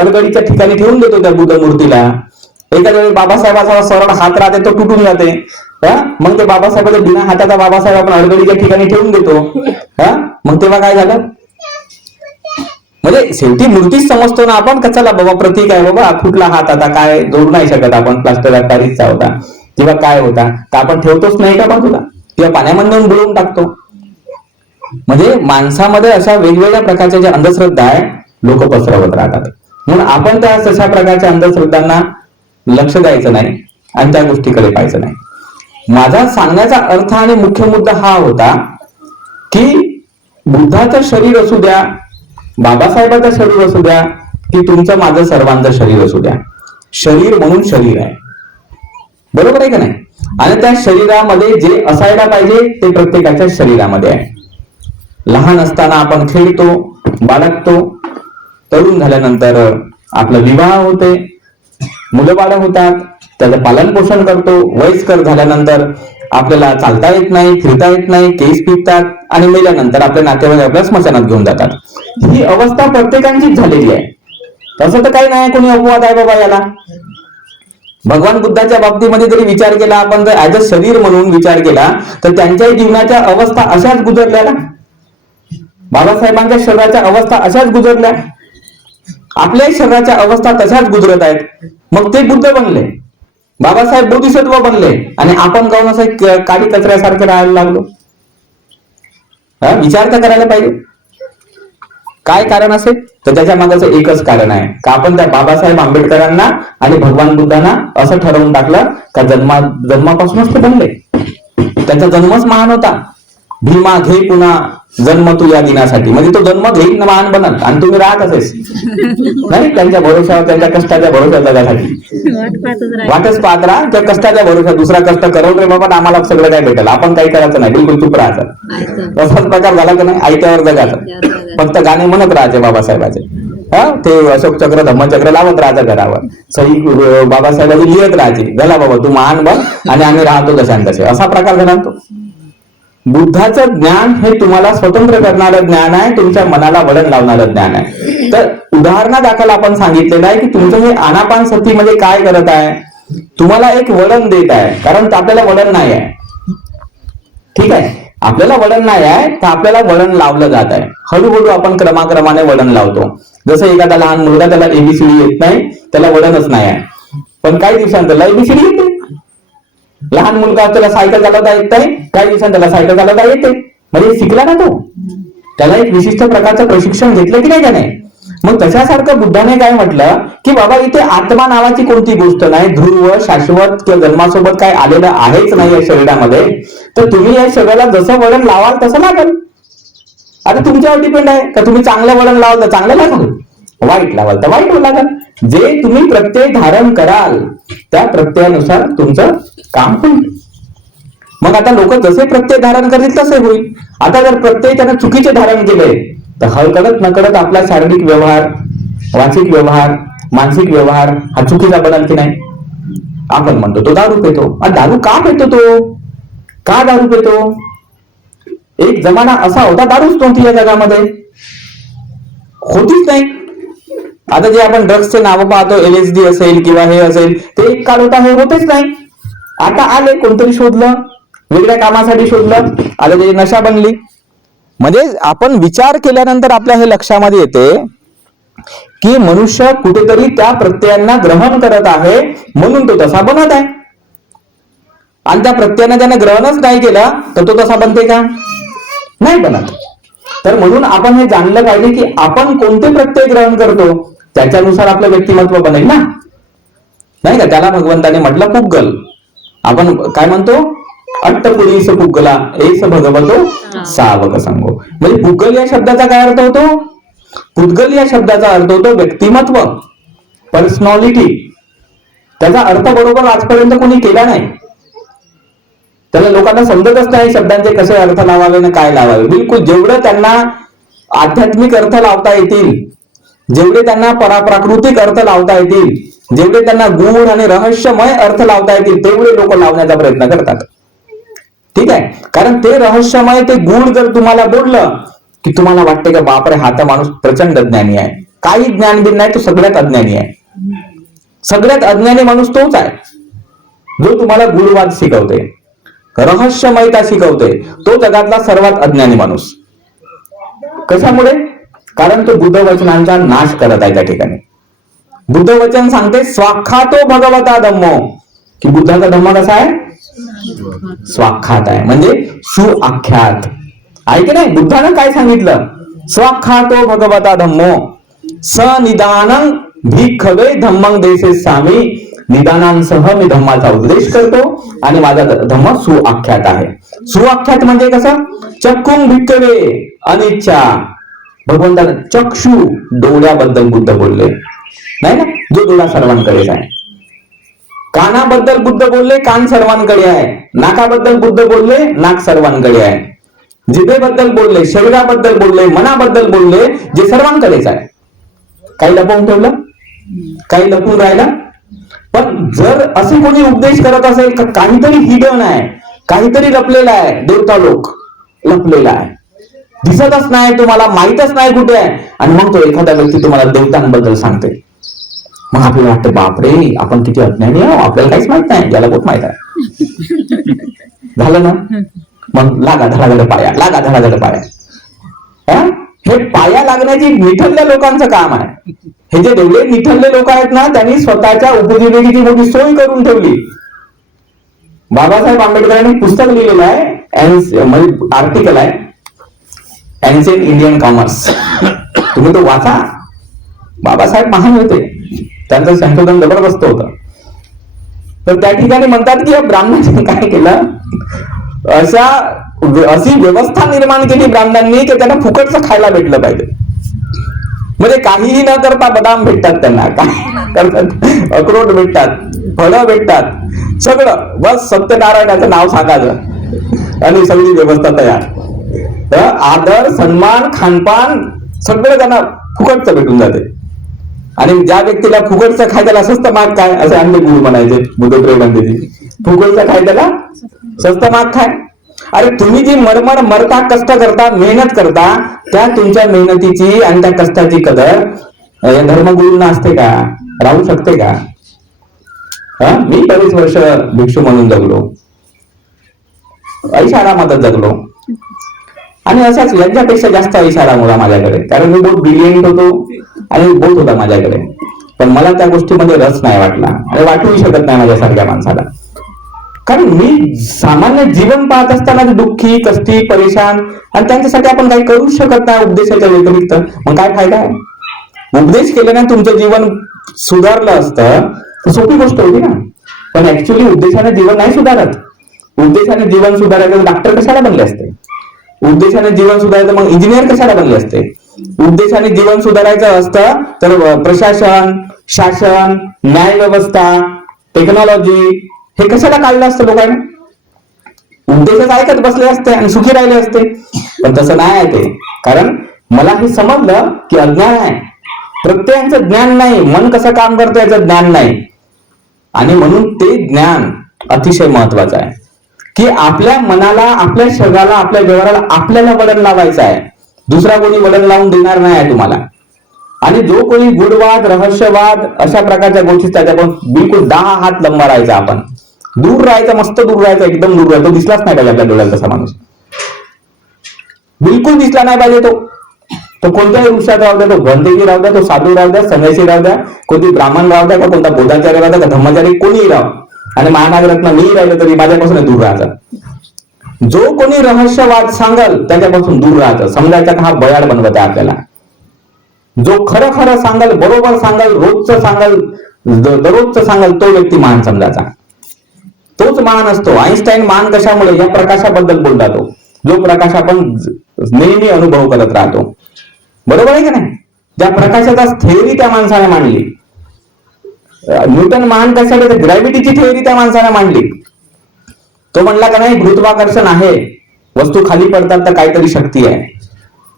अडगडीच्या ठिकाणी ठेवून देतो त्या बुद्ध मूर्तीला. एखाद्या वेळी बाबासाहेबाचा सरळ हात राहते, तो तुटून जाते. मग ते बाबासाहेबाच्या बिना हाताचा बाबासाहेब आपण अडगडीच्या ठिकाणी ठेवून देतो. मग तेव्हा काय झालं? म्हणजे शेवटी मूर्तीच समजतो ना आपण, कशाला बाबा प्रतीक आहे बाबा. फुटला हात, आता काय जोडू नाही शकत आपण, प्लास्टर ऑफ पॅरिसचा होता तेव्हा काय होता, तर आपण ठेवतोच नाही का बाजूला, किंवा पाण्यामध्ये बुडवून टाकतो. म्हणजे माणसामध्ये अशा वेगवेगळ्या प्रकारच्या ज्या अंधश्रद्धा आहे लोक पसरवत राहतात. म्हणून आपण त्या तशा प्रकारच्या अंधश्रद्धांना लक्ष द्यायचं नाही आणि त्या गोष्टीकडे पाहायचं नाही. माझा सांगण्याचा अर्थ आणि मुख्य मुद्दा हा होता की बुद्धाचं शरीर असू द्या, बाबासाहेबांचं शरीर असू द्या, की तुमचं माझं सर्वांचं शरीर असू द्या, शरीर म्हणून शरीर आहे. बरोबर आहे का नाही? आणि त्या शरीरामध्ये जे असायला पाहिजे ते प्रत्येकाच्या शरीरामध्ये आहे. लहान असताना आपण खेळतो, बाळगतो, तरुण झाल्यानंतर आपला विवाह होते, मुलं बाळ होतात, त्याचं पालन पोषण करतो, वयस्कर झाल्यानंतर आपल्याला चालता येत नाही, फिरता येत नाही, केस पिकतात आणि मेल्यानंतर आपल्या नातेवाईक आपल्या स्मशानात घेऊन जातात. ही अवस्था प्रत्येकाचीच झालेली आहे. तसं तर काही नाही कोणी अपवाद आहे बाबा याला. भगवान बुद्धाच्या बाबतीमध्ये जरी विचार केला आपण, जर ऍज अ शरीर म्हणून विचार केला तर त्यांच्याही जीवनाच्या अवस्था अशाच गुजरल्या ना. बाबासाहेबांच्या शरीराच्या अवस्था अशाच गुजरल्या, आपल्याही शरीराच्या अवस्था तशाच गुजरत आहेत. मग ते बुद्ध बनले, बाबासाहेब बोधिसत्व बनले आणि आपण काऊन असं काडी कचऱ्यासारखे राहायला लागलो? विचार तर करायला पाहिजे. काय कारण असेल तर त्याच्या मागाचं एकच कारण आहे का आपण त्या बाबासाहेब आंबेडकरांना आणि भगवान बुद्धांना असं ठरवून टाकलं का जन्मापासूनच ते बनले. त्यांचा जन्मच महान होता. भीमा घे पुन्हा जन्म तू या दिनासाठी, म्हणजे तो जन्म घेईल ना महान बनल आणि तुम्ही राहत असेल नाही. त्यांच्या भरोशावर, त्यांच्या कष्टाच्या भरोशावर जगासाठी वाटच पाहत राहा. त्या कष्टाच्या भरोशा दुसरा कष्ट करवलं रे बाबा आम्हाला सगळं काय भेटेल, आपण काही करायचं नाही, बिलकुल चुप राहायचं. तसाच प्रकार झाला की नाही, आयत्यावर जगाचं, फक्त गाणे म्हणत राहायचे बाबासाहेबाचे. ते अशोक चक्र धम्मचक्र लावत राहायचं घरावर, सही बाबासाहेबांनी लिहित राहायचे, झाला बाबा तू महान बन आणि आम्ही राहतो तशान तसे. असा प्रकार झाला तो. बुद्धाचं ज्ञान हे तुम्हाला स्वतंत्र करणारं ज्ञान आहे, तुमच्या मनाला वळण लावणारं ज्ञान आहे. तर उदाहरणादाखल आपण सांगितलेलं आहे की तुमचं हे आनापान सतीमध्ये काय करत आहे, तुम्हाला एक वळण देत आहे. कारण आपल्याला वळण नाही आहे, ठीक आहे, आपल्याला वळण नाही आहे तर आपल्याला वळण लावलं जात आहे. हळूहळू आपण क्रमाक्रमाने वळण लावतो. जसं एखादा लहान मुलगा, त्याला एबीसीडी येत नाही, त्याला वळणच नाही आहे, पण काही दिवसांत त्याला एबीसीडी येते. लहान मुलगा त्याला सायकल चालवता येत नाही, काही दिवसांनी त्याला सायकल चालवता येते, म्हणजे शिकला ना तो. त्याला एक विशिष्ट प्रकारचं प्रशिक्षण घेतलं की नाही त्याने. मग तशासारखं बुद्धाने काय म्हटलं की बाबा इथे आत्मा नावाची कोणती गोष्ट नाही, ध्रुव शाश्वत किंवा जन्मासोबत काय आलेलं आहेच नाही या शरीरामध्ये. तर तुम्ही या शरीराला जसं वळण लावाल तसं लागेल. आता तुमच्यावर डिपेंड आहे का तुम्ही चांगलं वळण लावाल तर चांगलं लागेल, वाईट लावाल तर वाईट लागेल. जे तुम्ही प्रत्यय धारण कराल त्या प्रत्ययानुसार तुमचं काम होईल. मग आता लोक जसे प्रत्यय धारण करतील तसे होईल. आता जर प्रत्यय त्यानं चुकीचे धारण केले तर हळकळत नकळत आपला शारीरिक व्यवहार, वाचिक व्यवहार, मानसिक व्यवहार हा चुकीचा बनेल की नाही. आपण म्हणतो तो दारू पितो. दारू का पितो तो? का दारू पितो? एक जमाना असा होता दारूच नव्हती या जगामध्ये, होतीच नाही. आता जे आपण ड्रग्सचे नाव पाहतो, LSD असेल किंवा हे असेल, ते एक काळ होता हे होतेच नाही. आता आले, कोणतरी शोधलं, वेगळ्या कामासाठी शोधलं, आता त्याची नशा बनली. म्हणजे आपण विचार केल्यानंतर आपल्या हे लक्षामध्ये येते की मनुष्य कुठेतरी त्या प्रत्ययांना ग्रहण करत आहे म्हणून तो तसा बनत आहे. आणि त्या प्रत्ययाने त्याने ग्रहणच नाही केलं तर तो तसा बनते का? नाही बनत. तर म्हणून आपण हे जाणलं पाहिजे की आपण कोणते प्रत्यय ग्रहण करतो त्याच्यानुसार आपलं व्यक्तिमत्व बनेल ना, नाही का. त्याला भगवंताने म्हटलं पुग्गल. आपण काय म्हणतो? अट्टपुरीस पुग्गला एस भगवतो सावक संगो. म्हणजे पुग्गल या शब्दाचा काय अर्थ होतो? पुद्गल या शब्दाचा अर्थ होतो व्यक्तिमत्व, पर्सनॅलिटी. त्याचा अर्थ बरोबर आजपर्यंत कोणी केला नाही. त्याला लोकांना समजतच नाही शब्दांचे कसे अर्थ लावावे ना काय लावावे. बिलकुल जेवढं त्यांना आध्यात्मिक अर्थ लावता येतील, जेवढे त्यांना पराप्राकृतिक अर्थ लावता येतील, जेवढे त्यांना गूढ आणि रहस्यमय अर्थ लावता येतील तेवढे लोक लावण्याचा प्रयत्न करतात, ठीक आहे. कारण ते रहस्यमय, ते गूढ जर तुम्हाला बोललं की तुम्हाला वाटते का बापरे हा तर माणूस प्रचंड ज्ञानी आहे. काही ज्ञान बिन नाही, तो सगळ्यात अज्ञानी आहे. सगळ्यात अज्ञानी माणूस तोच आहे जो तुम्हाला गूढवाद शिकवते, रहस्यमयता शिकवते. तो जगातला सर्वात अज्ञानी माणूस. कशामुळे? कारण तो बुद्ध वचनांचा नाश करत आहे त्या ठिकाणी. बुद्ध वचन सांगते स्वाख्यातो भगवता धम्मो, की बुद्धाचा धम्म कसा आहे? स्वाख्यात आहे, म्हणजे सुआख्यात. आहे की नाही? बुद्धानं काय सांगितलं? स्वाख्यातो भगवता धम्मो स निदानं भिक्खवे धम्मं देसे सामी. निदानांसह मी धम्माचा उपदेश करतो आणि माझा धम्म सुआख्यात आहे. सुआख्यात म्हणजे कसं? चक्कुं भिक्खवे अनिच्छा. भगवंतानं चक्षु डोळ्याबद्दल बुद्ध बोलले नाही ना, जो डोळा सर्वांकडेच आहे. कानाबद्दल बुद्ध बोलले, कान सर्वांकडे आहे. नाकाबद्दल बुद्ध बोलले, नाक सर्वांकडे आहे. जिभेबद्दल बोलले, शरीराबद्दल बोलले, मनाबद्दल बोलले, जे सर्वांकडेच आहे. काही लपवून ठेवलं? काही लपून राहिलं? पण जर असे कोणी उपदेश करत असेल तर काहीतरी हिडन आहे, काहीतरी लपलेला आहे. देवता लोक लपलेला आहे, दिसतच नाही, तुम्हाला माहीतच नाही कुठे आहे. आणि मग तो एखादा व्यक्ती तुम्हाला देवतांबद्दल सांगते. मग आपल्याला वाटतं बापरे, आपण किती अज्ञानी आहोत, आपल्याला काहीच माहित नाही, याला बहुत माहित आहे. झालं ना? मग लागा धडाधड पाया, लागा धडाधड पाया. हे पाया लागण्याची निठरल्या लोकांचं काम आहे. हे जे जेवढे निठरले लोक आहेत ना, त्यांनी स्वतःच्या उपजीविकेची मोठी सोय करून ठेवली. बाबासाहेब आंबेडकरांनी पुस्तक लिहिलेलं आहे, आर्टिकल आहे, एन्शियंट इंडियन कॉमर्स. तुम्ही तो वाचा. बाबासाहेब महान होते, त्यांचं संशोधन जबरदस्त होतं. तर त्या ठिकाणी म्हणतात की ब्राह्मणांनी काय केलं, अशी व्यवस्था निर्माण केली ब्राह्मणांनी की त्यांना फुकटचं खायला भेटलं पाहिजे. म्हणजे काहीही न करता बदाम भेटतात त्यांना, काय करतात, अक्रोड भेटतात, फळं भेटतात, सगळं. बस सत्यनारायणाचं नाव सांगायचं आणि सगळी व्यवस्था तयार. तर आदर, सन्मान, खानपान सगळं त्यांना फुकटचं भेटून जाते. आणि ज्या व्यक्तीला फुकटचं खाय त्याला स्वस्त माग काय, असे आमचे गुरु म्हणायचे बुद्धप्रेमांचे. फुकटचं खाय त्याला स्वस्त माग खाय. अरे तुम्ही जी मरता, कष्ट करता, मेहनत करता, त्या तुमच्या मेहनतीची आणि त्या कष्टाची कदर या धर्मगुरूंना असते का? राहू शकते का? मी बरेच वर्ष भिक्षू म्हणून जगलो, ऐशारामातच जगलो. आणि असाच यांच्यापेक्षा जास्त ऐशारा मुला माझ्याकडे, कारण मी बहुत ब्रिलियंट होतो आणि बहुत होता माझ्याकडे. पण मला त्या गोष्टीमध्ये रस नाही वाटला आणि वाटूही शकत नाही माझ्यासारख्या माणसाला. कारण मी सामान्य जीवन पाहत असताना दुःखी, कष्टी, परेशान, आणि त्यांच्यासाठी आपण काही करू शकत नाही उपदेशाच्या व्यतिरिक्त. मग काय फायदा आहे? उपदेश केल्याने तुमचं जीवन सुधारलं असतं तर सोपी गोष्ट होती ना. पण ऍक्च्युली उद्देशाने जीवन नाही सुधारत. उद्देशाने जीवन सुधारायचं डॉक्टर कशाला बनले असते? उद्देशाने जीवन सुधारायचं मग इंजिनियर कशाला बनले असते? उद्देशाने जीवन सुधारायचं असतं तर प्रशासन, शासन, न्याय व्यवस्था, टेक्नॉलॉजी हे कशाला काढलं असतं लोकांनी? उद्देशच ऐकत बसले असते आणि सुखी राहिले असते. पण तसं नाही आहे ते. कारण मला हे समजलं की अज्ञान आहे, प्रत्येकाचं ज्ञान नाही, मन कसं काम करतं याचं ज्ञान नाही. आणि म्हणून ते ज्ञान अतिशय महत्वाचं आहे की आपल्या मनाला, आपल्या शरीराला, आपल्या व्यवहाराला आपल्याला वळण लावायचं आहे. दुसरा कोणी वळण लावून देणार नाही आहे तुम्हाला. आणि जो कोणी गुडवाद, रहस्यवाद अशा प्रकारच्या गोष्टी त्याच्यापासून बिलकुल 10 हात लंबा राहायचा. आपण दूर राहायचं, मस्त दूर राहायचं, एकदम दूर राहायचं. तो दिसलाच नाही पाहिजे आपल्या डोळ्याला तसा माणूस, बिलकुल दिसला नाही पाहिजे. तो कोणत्याही वृक्षात राहू द्या, तो गंधेची राहू द्या, तो साधू राहू द्या, संन्यासी राहू द्या, कोणती ब्राह्मण राहू द्या, का कोणता बोधाचार्य राहू द्या, का धर्माचार्य, कोणीही राहू. आणि महानागरत्न मी राहिलं तरी माझ्यापासून दूर राहायचं. जो कोणी रहस्यवाद सांगल त्याच्यापासून दूर राहायचं. समजायचं का हा बयाड बनवत आहे आपल्याला. जो खरं खरं सांगल, बरोबर सांगल, रोजचं सांगल, दररोजचं सांगल, तो व्यक्ती महान समजायचा. तोच महान असतो. आईन्स्टाईन महान कशामुळे? या प्रकाशाबद्दल बोलला तो, जो प्रकाश आपण नेहमी अनुभव करत राहतो. बरोबर आहे की नाही? ज्या प्रकाशाचा थेअरी त्या माणसाने मांडली. न्यूटन महान कशासाठी? ग्रॅव्हिटीची थेअरी त्या माणसाने मांडली. तो म्हणला का नाही गुरुत्वाकर्षण आहे, वस्तू खाली पडतात तर काहीतरी शक्ती आहे.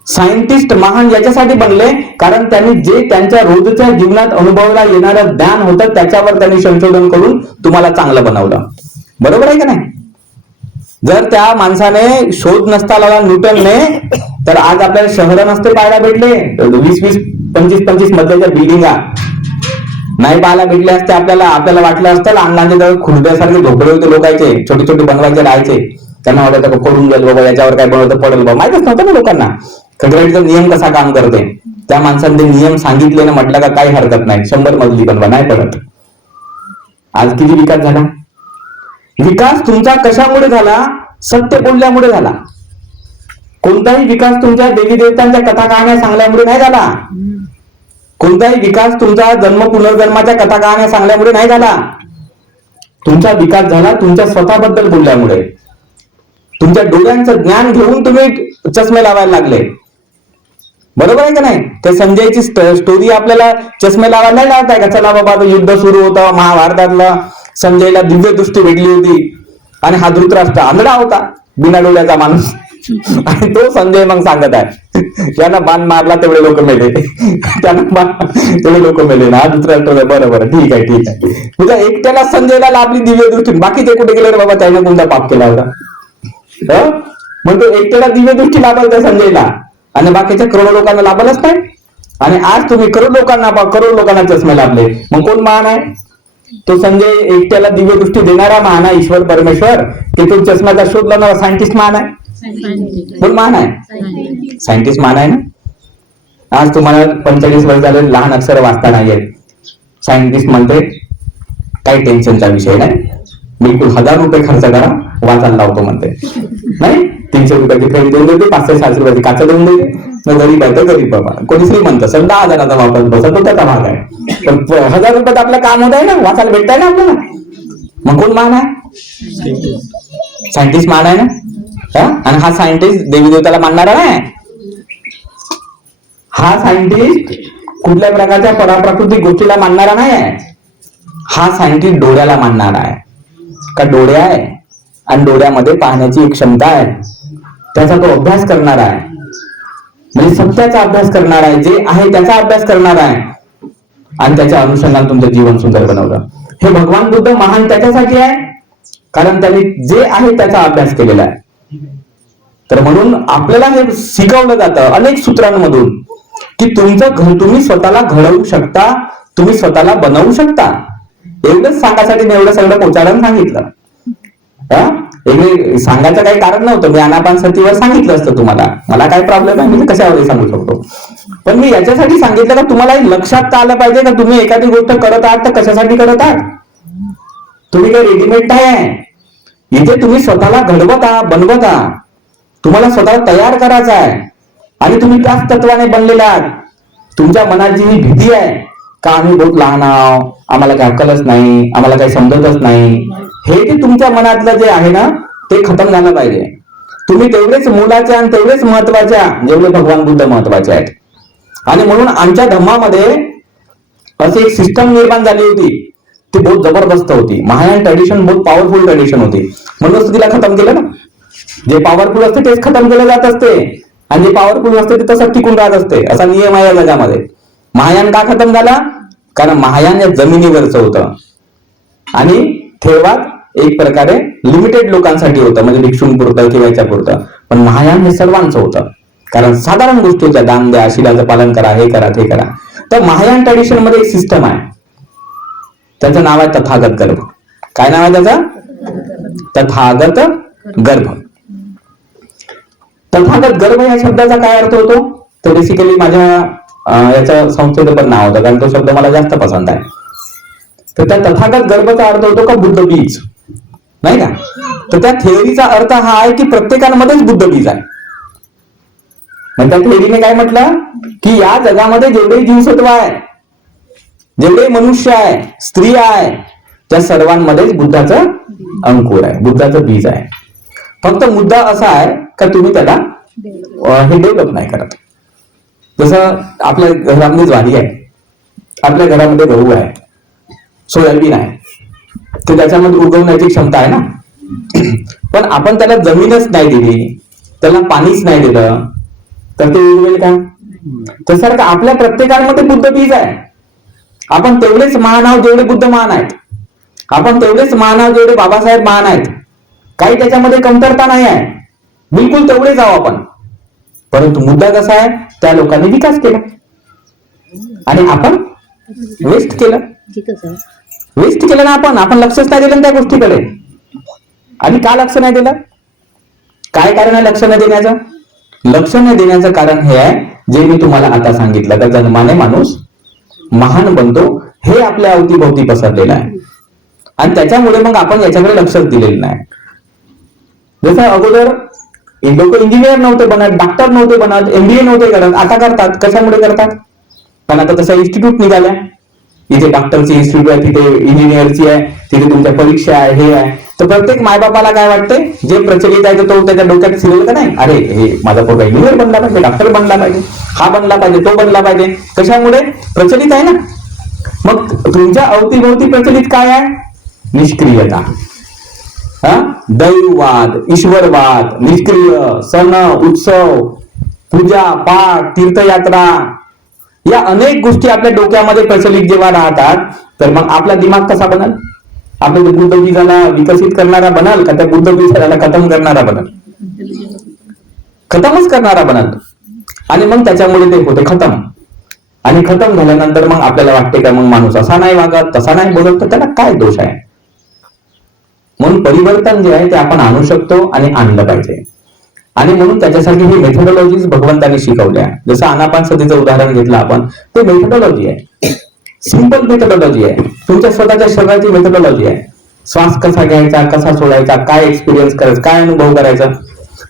सायंटिस्ट महान याच्यासाठी बनले कारण त्यांनी जे त्यांच्या रोजच्या जीवनात अनुभवाला येणारं ज्ञान होतं त्याच्यावर त्यांनी संशोधन करून तुम्हाला चांगलं बनवलं. बरोबर आहे का नाही? जर त्या माणसाने शोध नसता लावला न्यूटनने, तर आज आपल्याला शहरं नसते पाहायला भेटले. 20-20, 25-25 मधल्या बिल्डिंगा नाही पाहायला भेटले असते आपल्याला. आपल्याला वाटलं असतं लहान लहान खुर्ड्यासारखे झोपडे होते लोकांचे, छोटे छोटे बनवायचे राहायचे. त्यांना वाटायचं पडून गेल बाबा, याच्यावर काय बनवतं पडेल बाबा. माहितच नव्हतं ना लोकांना ग्रॅव्हिटीचा नियम कसा काम करते. त्या माणसाने ते नियम सांगितले ना, म्हटलं का काही हरकत नाही, 100 मजली बनवा, नाही पडत. आज किती विकास झाला? विकास तुमचा कशामुळे झाला? सत्य बोलल्यामुळे झाला. कोणताही विकास तुमच्या देवी देवतांच्या कथा कहाण्या सांगल्यामुळे नाही झाला. कोणताही विकास तुमचा जन्म पुनर्जन्माच्या कथा कहाण्या सांगल्यामुळे नाही झाला. तुमचा विकास झाला तुमच्या स्वतःबद्दल बोलल्यामुळे. तुमच्या डोळ्यांचं ज्ञान घेऊन तुम्ही चष्मे लावायला लागले. बरोबर आहे का नाही? ते संजयची स्टोरी आपल्याला चष्मे लावायला नाही लावत आहे का? चला बाबा युद्ध सुरू होतं महाभारतातलं, संजयला दिव्य दृष्टी भेटली होती आणि हा धृतराष्ट्र आंधळा होता, बिना डोळ्याचा माणूस. आणि तो संजय मग सांगत आहे त्यानं बाण मारला तेवढे लोक मेले, तेवढे लोक मेले ना. धृतराष्ट्र बरोबर ठीक आहे ठीक आहे. तुझ्या एकट्याला संजयला लाभली दिव्य दृष्टी, बाकी ते कुठे गेले रे बाबा? त्याने कोणता पाप केला होता? मग तो एकट्याला दिव्य दृष्टी लाभल त्या संजयला आणि बाकीच्या करोडो लोकांना लाभलच नाही. आणि आज तुम्ही करोड लोकांना चष्मे लाभले. मग कोण महान आहे? तो संजय एकट्याला दिव्य दृष्टी देणारा महान आहे ईश्वर परमेश्वर, की तो चष्म्याचा शोध लावणारा सायंटिस्ट महान आहे? कोण महान आहे? सायंटिस्ट महान आहे ना. आज तुम्हाला 45 वर्ष झाले, लहान अक्षर वाचता नाही आहेत. सायंटिस्ट म्हणते काही टेन्शनचा विषय नाही, बिलकुल 1000 रुपये खर्च करा वाचायला लावतो म्हणते. नाही 300 रुपयाची फ्रेम देऊन देते, 500-700 रुपयाची काचा देऊन देते. मग गरीब आहे तर गरीब बाबा, कोणी श्रीमंत असेल 10,000चा वापर बसत तो त्याचा भाग आहे. पण 1000 रुपयात आपलं काम होत आहे ना, वाचायला भेटताय ना आपल्याला. मग कोण मान आहे? सायंटिस्ट मान आहे ना. आणि हा सायंटिस्ट देवी देवताला मानणारा नाही. हा सायंटिस्ट कुठल्या प्रकारच्या पराप्राकृतिक गोष्टीला मानणारा नाही आहे. हा सायंटिस्ट डोळ्याला मानणारा आहे. का डोळे आहे आणि डोळ्यामध्ये पाहण्याची एक क्षमता आहे, त्याचा तो अभ्यास करणार आहे. म्हणजे सत्याचा अभ्यास करणार आहे, जे आहे त्याचा अभ्यास करणार आहे आणि त्याच्या अनुषंगाने तुमचं जीवन सुंदर बनवलं. हे भगवान बुद्ध महान त्याच्यासाठी आहे कारण त्यांनी जे आहे त्याचा अभ्यास केलेला आहे. तर म्हणून आपल्याला हे शिकवलं जातं अनेक सूत्रांमधून की तुमचं तुम्ही स्वतःला घडवू शकता, तुम्ही स्वतःला बनवू शकता. एवढंच सांगायसाठी एवढं सगळं पोचाडून सांगितलं. सांगायचं काही कारण नव्हतं. मी आनापानसतीवर सांगितलं असतं तुम्हाला, मला काय प्रॉब्लेम आहे, मी कशावरही सांगू शकतो. पण मी याच्यासाठी सांगितलं का तुम्हाला लक्षात आलं पाहिजे का तुम्ही एखादी गोष्ट करत आहात तर कशासाठी करत आहात. तुम्ही काही रेडीमेड नाही आहे. इथे तुम्ही स्वतःला घडवत आहात, बनवत आहात. तुम्हाला स्वतःला तयार करायचं आहे आणि तुम्ही त्याच तत्वाने बनलेले आहात. तुमच्या मनात जी ही भीती आहे का आम्ही बहुत लहान आहोत, आम्हाला काही अक्कलच नाही, आम्हाला काही समजतच नाही, हे जे तुमच्या मनातलं जे आहे ना ते खतम झालं पाहिजे. तुम्ही तेवढेच मोलाचे आणि तेवढेच महत्वाच्या जेवढे भगवान बुद्ध महत्वाचे आहेत. आणि म्हणून आमच्या धम्मामध्ये अशी एक सिस्टम निर्माण झाली होती, ती बहुत जबरदस्त होती. महायान ट्रेडिशन बहुत पॉवरफुल ट्रेडिशन होती, म्हणूनच तिला खतम केलं ना. जे पॉवरफुल असते तेच खतम केलं जात असते आणि जे पॉवरफुल असते ते तसंच टिकून राहत असते, असा नियम आहे या जगामध्ये. महायान का खतम झाला? कारण महायान या जमिनीवरचं होतं आणि थेरवाद एक प्रकारे लिमिटेड लोकांसाठी होतं, म्हणजे भिक्षूंपुरतं किंवा याच्यापुरतं. पण महायान हे सर्वांचं होतं कारण साधारण गोष्टी होत्या, दान द्या, शिलाचं पालन करा, हे करा ते करा. तर महायान ट्रेडिशन मध्ये एक सिस्टम आहे, त्याचं नाव आहे तथागत गर्भ. काय नाव आहे त्याचं? तथागत गर्भ. तथागत गर्भ या शब्दाचा काय अर्थ होतो? तर बेसिकली माझ्या याच्या संस्थेचं पण नाव होतं कारण तो शब्द मला जास्त पसंत आहे. तर त्या तथागत गर्भचा अर्थ होतो का बुद्ध बीज, नाही का? तर त्या थेअरीचा अर्थ हा आहे की प्रत्येकामध्येच बुद्ध बीज आहे. मग त्या थेअरीने काय म्हटलं की या जगामध्ये जेवढे जीवसत्व आहे, जेवढे मनुष्य आहे, स्त्री आहे, त्या सर्वांमध्येच बुद्धाचं अंकुर आहे, बुद्धाचं बीज आहे. फक्त मुद्दा असा आहे का तुम्ही त्याला हे डेव्हलप नाही करत. जसं आपल्या घरामध्ये ज्वारी आहे, आपल्या घरामध्ये गहू आहे, सोयाबीन आहे, तर त्याच्यामध्ये उगवण्याची क्षमता आहे ना. पण आपण त्याला जमीनच नाही दिली, त्याला पाणीच नाही दिलं तर ते उगवेल का? तसं आपल्या प्रत्येकामध्ये बुद्ध बीज आहे. आपण तेवढेच महान आहोत जेवढे बुद्ध महान आहेत. आपण तेवढेच महान आहोत जेवढे बाबासाहेब महान आहेत. काही त्याच्यामध्ये कमतरता नाही आहे, बिलकुल तेवढेच आहो आपण. परंतु मुद्दा कसा आहे, त्या लोकांनी विकास केला आणि आपण वेस्ट केलं. वेस्ट केलं ना आपण लक्षच नाही दिलं त्या गोष्टीकडे. आणि का लक्ष नाही दिलं? काय कारण आहे लक्ष नाही देण्याचं? लक्ष नाही देण्याचं कारण हे आहे जे मी तुम्हाला आता सांगितलं का जन्माने माणूस महान बनतो, हे आपल्या अवतीभोवती पसरलेलं आहे आणि त्याच्यामुळे मग आपण याच्याकडे लक्षच दिलेलं नाही. जसं अगोदर लोक इंजिनियर नव्हते बनत, डॉक्टर नव्हते बनत, MBA नव्हते करत, आता करतात. कशामुळे करतात? पण आता तसं इन्स्टिट्यूट निघाल्या, इथे डॉक्टरची इन्स्टिट्यूट आहे, तिथे इंजिनियरची आहे, तिथे तुमच्या परीक्षा आहे, हे आहे. तर प्रत्येक मायबापाला काय वाटते, जे प्रचलित आहे तो त्याच्या डोक्यात शिरवलं का नाही, अरे हे माझा पोरगा इंजिनियर बनला पाहिजे, डॉक्टर बनला पाहिजे, हा बनला पाहिजे, तो बनला पाहिजे. कशामुळे? प्रचलित आहे ना. मग तुमच्या अवतीभोवती प्रचलित काय आहे? निष्क्रियता, दैववाद, ईश्वरवाद, निष्क्रिय, सण, उत्सव, पूजा पाठ, तीर्थयात्रा, या अनेक गोष्टी आपल्या डोक्यामध्ये प्रचलित जेव्हा राहतात, तर मग आपला दिमाग कसा बनल? आपल्या बुद्ध बीजाला विकसित करणारा बनाल का त्या बुद्ध बीजाला खतम करणारा बनाल? खतमच करणारा बनाल. आणि मग त्याच्यामुळे ते होते खतम. आणि खतम झाल्यानंतर मग आपल्याला वाटते का मग माणूस असा नाही वागत, तसा नाही बोलत, तर त्याला काय दोष आहे? म्हणून परिवर्तन जे आहे ते आपण आणू शकतो आणि आणलं पाहिजे. आणि म्हणून त्याच्यासाठी ही मेथोडॉलॉजीज भगवंतांनी शिकवल्या. जसं आनापानसतीचं उदाहरण घेतलं आपण, ते मेथोडॉलॉजी आहे, सिंपल मेथोडॉलॉजी आहे, तुमच्या स्वतःच्या शरीराची मेथोडॉलॉजी आहे. श्वास कसा घ्यायचा, कसा सोडायचा, काय एक्सपिरियन्स करायचा, काय अनुभव करायचा,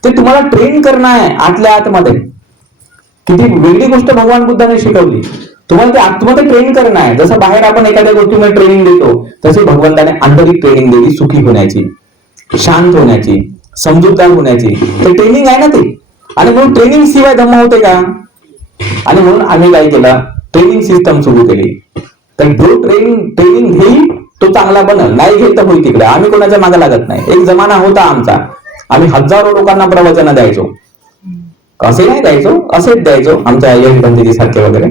ते तुम्हाला ट्रेन करणं आहे आतल्या आतमध्ये. किती वेगळी गोष्ट भगवान बुद्धाने शिकवली, तुम्हाला ते आतमध्ये ट्रेन करणं आहे. जसं बाहेर आपण एखाद्या गोष्टीमध्ये ट्रेनिंग देतो, तशी भगवंताने आंतरिक ट्रेनिंग दिली, सुखी होण्याची, शांत होण्याची, समजूतदार होण्याची. ते ट्रेनिंग आहे ना ते. आणि म्हणून ट्रेनिंग शिवाय धम्म होते का? आणि म्हणून आम्ही काय केलं, ट्रेनिंग सिस्टम सुरू केली. तर जो ट्रेनिंग घेईल तो चांगला बनल, नाही घेईल तर होईल तिकडे. आम्ही कोणाच्या मागे लागत नाही. एक जमाना होता आमचा, आम्ही हजारो लोकांना प्रवचन द्यायचो. असे नाही द्यायचो, असेच द्यायचो, आमच्या यश बंदिरी सारखे वगैरे.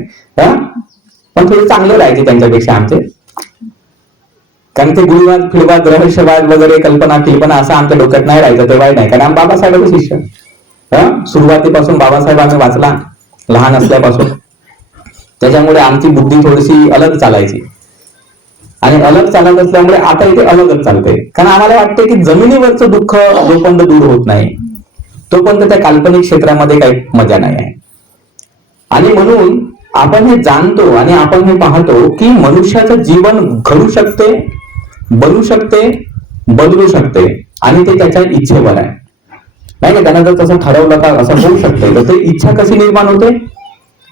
पण थोडे चांगले राहायचे त्यांच्यापेक्षा आमचे, कारण ते गुरुवाद फिरवाद रहस्यवाद वगैरे कल्पना असं आमच्या डोक्यात नाही राहायचं, तेव्हाही नाही. कारण आम्ही बाबासाहेबांचे शिष्य. सुरुवातीपासून बाबासाहेब आम्ही वाचला लहान असल्यापासून, त्याच्यामुळे आमची बुद्धी थोडीशी अलग चालायची. आणि अलग चालत असल्यामुळे आता इथे अलगच चालते. कारण आम्हाला वाटते की जमिनीवरचं दुःख जोपर्यंत दूर होत नाही तोपर्यंत त्या काल्पनिक क्षेत्रामध्ये काही मजा नाही आहे. आणि म्हणून आपण हे जाणतो आणि आपण हे पाहतो की मनुष्याचं जीवन घडू शकते, बनू शकते, बदलू शकते, आणि ते त्याच्या इच्छेवर आहे. नाही का, त्यांना जर तसं ठरवलं का असं होऊ शकते, तर ते इच्छा कशी निर्माण होते?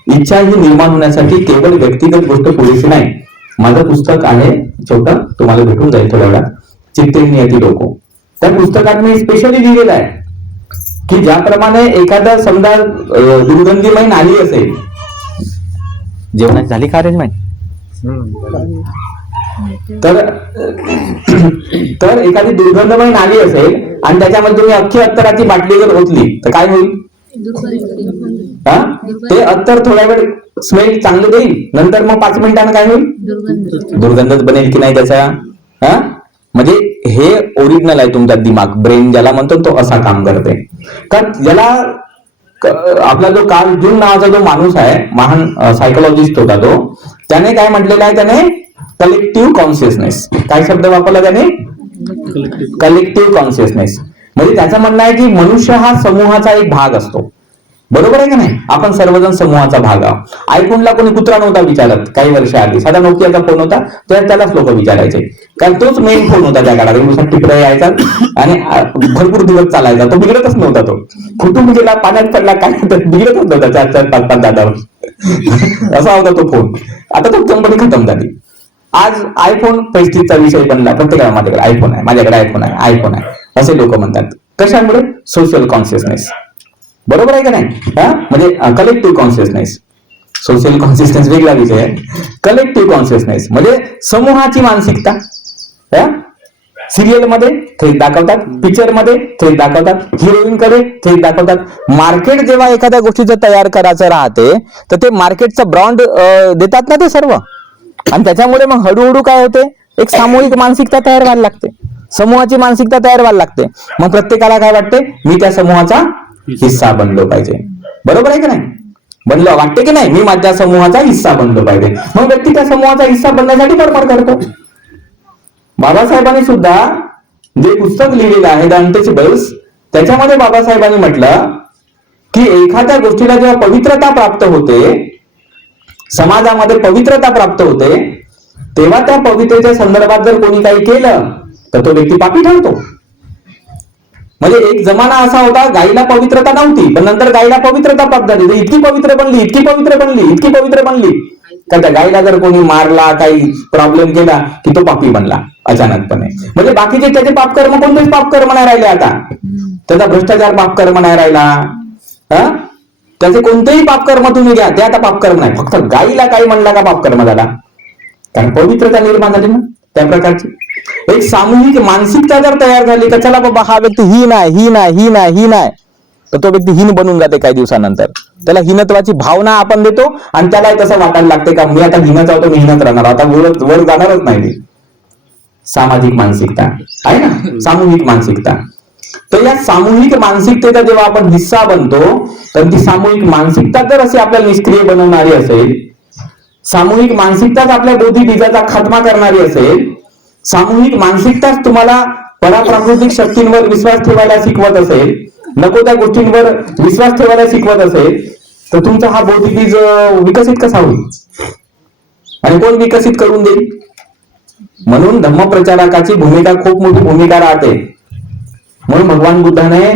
इच्छा ही निर्माण होण्यासाठी केवळ व्यक्तिगत गोष्ट पुरेशी नाही. माझं पुस्तक आहे छोटं, तुम्हाला भेटून जाईल थोड्या वेळात, चित्ते नियती लोको. त्या पुस्तकात मी स्पेशली लिहिलेलं आहे की ज्याप्रमाणे एखादा समजा दुर्गंधीमय नाली असेल, जेवणाची झाली का अरेंजमेंट? तर एखादी दुर्गंधमय नाली असेल आणि त्याच्यामध्ये तुम्ही अख्खी अत्तराची बाटली जर ओतली तर काय होईल? ते अत्तर थोड्या वेळ स्मेल चांगलं देईल, नंतर मग 5 मिनिटांना काय होईल? दुर्गंधच बनेल की नाही त्याचा. म्हणजे हे ओरिजिनल आहे तुमचा दिमाग, ब्रेन ज्याला म्हणतो तो असा काम करते. कारण ज्याला आपला जो कार्ल जून नावाचा जो माणूस आहे, महान सायकोलॉजिस्ट होता तो, त्याने काय म्हटलेलं आहे, त्याने कलेक्टिव्ह कॉन्शियसनेस, काय शब्द वापरला त्याने? Collective consciousness. म्हणजे त्याचं म्हणणं आहे की मनुष्य हा समूहाचा एक भाग असतो. बरोबर आहे का नाही? आपण सर्वजण समूहाचा भाग आहोत. आयफोनला कोणी कुत्रा नव्हता विचारत काही वर्ष आधी, साधा नोकियाचा फोन होता, त्यालाच लोक विचारायचे, कारण तोच मेन फोन होता त्या काळात. नुसार टिपऱ्या यायचा आणि भरपूर दिवस चालायचा, तो बिघडतच नव्हता. तो कुटुंब गेला, पाण्यात पडला, काय बिघडतच नव्हता 4-4, 5-5, 10 वर्ष असा होता तो फोन. आता तो कंपनी खतम झाली. आज आयफोन प्रेस्टिजचा विषय बनला. प्रत्येकाला माझ्याकडे आयफोन आहे, माझ्याकडे आयफोन आहे, आयफोन आहे असे लोक म्हणतात. कशामुळे? Social consciousness. बरोबर आहे का नाही? म्हणजे कलेक्टिव्ह कॉन्शियसनेस, सोशल कॉन्शियसनेस वेगळा विषय आहे. कलेक्टिव्ह कॉन्शियसनेस म्हणजे समूहाची मानसिकता. सिरियल मध्ये थेट दाखवतात, पिक्चर मध्ये थेट दाखवतात, हिरोईन कडे थेट दाखवतात. मार्केट जेव्हा एखाद्या गोष्टीचं तयार करायचं राहते तर ते मार्केटचं ब्रँड देतात ना ते सर्व, आणि त्याच्यामुळे मग हळूहळू काय होते, एक सामूहिक मानसिकता तयार व्हायला लागते, समूहाची मानसिकता तयार व्हायला लागते. मग प्रत्येकाला काय वाटते, मी त्या समूहाचा हिस्सा बनलो पाहिजे. बरोबर आहे की नाही? बनलं वाटते की नाही, मी माझ्या समूहाचा हिस्सा बनलो पाहिजे. मग व्यक्ती त्या समूहाचा हिस्सा बनण्यासाठी बडबड करतो. बाबासाहेबांनी सुद्धा जे पुस्तक लिहिलेलं आहे द अनटचेबल्स, त्याच्यामध्ये बाबासाहेबांनी म्हटलं की एखाद्या गोष्टीला जेव्हा पवित्रता प्राप्त होते, समाजामध्ये पवित्रता प्राप्त होते, तेव्हा त्या पवित्रतेच्या संदर्भात जर कोणी काही केलं तर तो व्यक्ती पापी ठरतो. म्हणजे एक जमाना असा होता, गायीला पवित्रता नव्हती, पण नंतर गायीला पवित्रता प्राप्त झाली. इतकी पवित्र बनली, इतकी पवित्र बनली, इतकी पवित्र बनली का त्या गायीला जर कोणी मारला, काही प्रॉब्लेम केला की तो पापी बनला अचानकपणे. म्हणजे बाकीचे त्याचे पापकर्म कोणतेच पापकर्म नाही राहिले आता. त्याचा भ्रष्टाचार पापकर्म नाही राहिला, त्याचे कोणतेही पापकर्म तुम्ही घ्या, ते आता पापकर्म नाही. फक्त गायीला काही म्हणला का पापकर्म झाला, कारण पवित्रता निर्माण झाली ना त्या प्रकारची. एक सामूहिक मानसिकता जर तयार झाली तर चला बाबा हा व्यक्ती हीन आहे, हीन आहे, हीन आहे, हीन आहे, तर तो व्यक्ती हीन बनून जाते काही दिवसानंतर. त्याला हीनत्वाची भावना आपण देतो आणि त्याला तसं वाटायला लागते का मी आता हीनच आहोत, मी हीनच राहणार, आता वर जाणारच नाही. सामाजिक मानसिकता आहे ना, सामूहिक मानसिकता. तर या सामूहिक मानसिकतेचा जेव्हा आपण हिस्सा बनतो, तर ती सामूहिक मानसिकता जर अशी आपल्याला निष्क्रिय बनवणारी असेल, सामूहिक मानसिकताच आपल्या बोधी बीजाचा खात्मा करणारी असेल, सामूहिक मानसिकताच तुम्हाला पराप्राकृतिक शक्तींवर विश्वास ठेवायला शिकवत असेल, नको त्या गोष्टींवर विश्वास ठेवायला शिकवत असेल, तर तुमचा हा बौद्धिक बीज विकसित कसा होईल आणि कोण विकसित करून देईल? म्हणून धम्मप्रचारकाची भूमिका खूप मोठी भूमिका राहते. म्हणून भगवान बुद्धाने,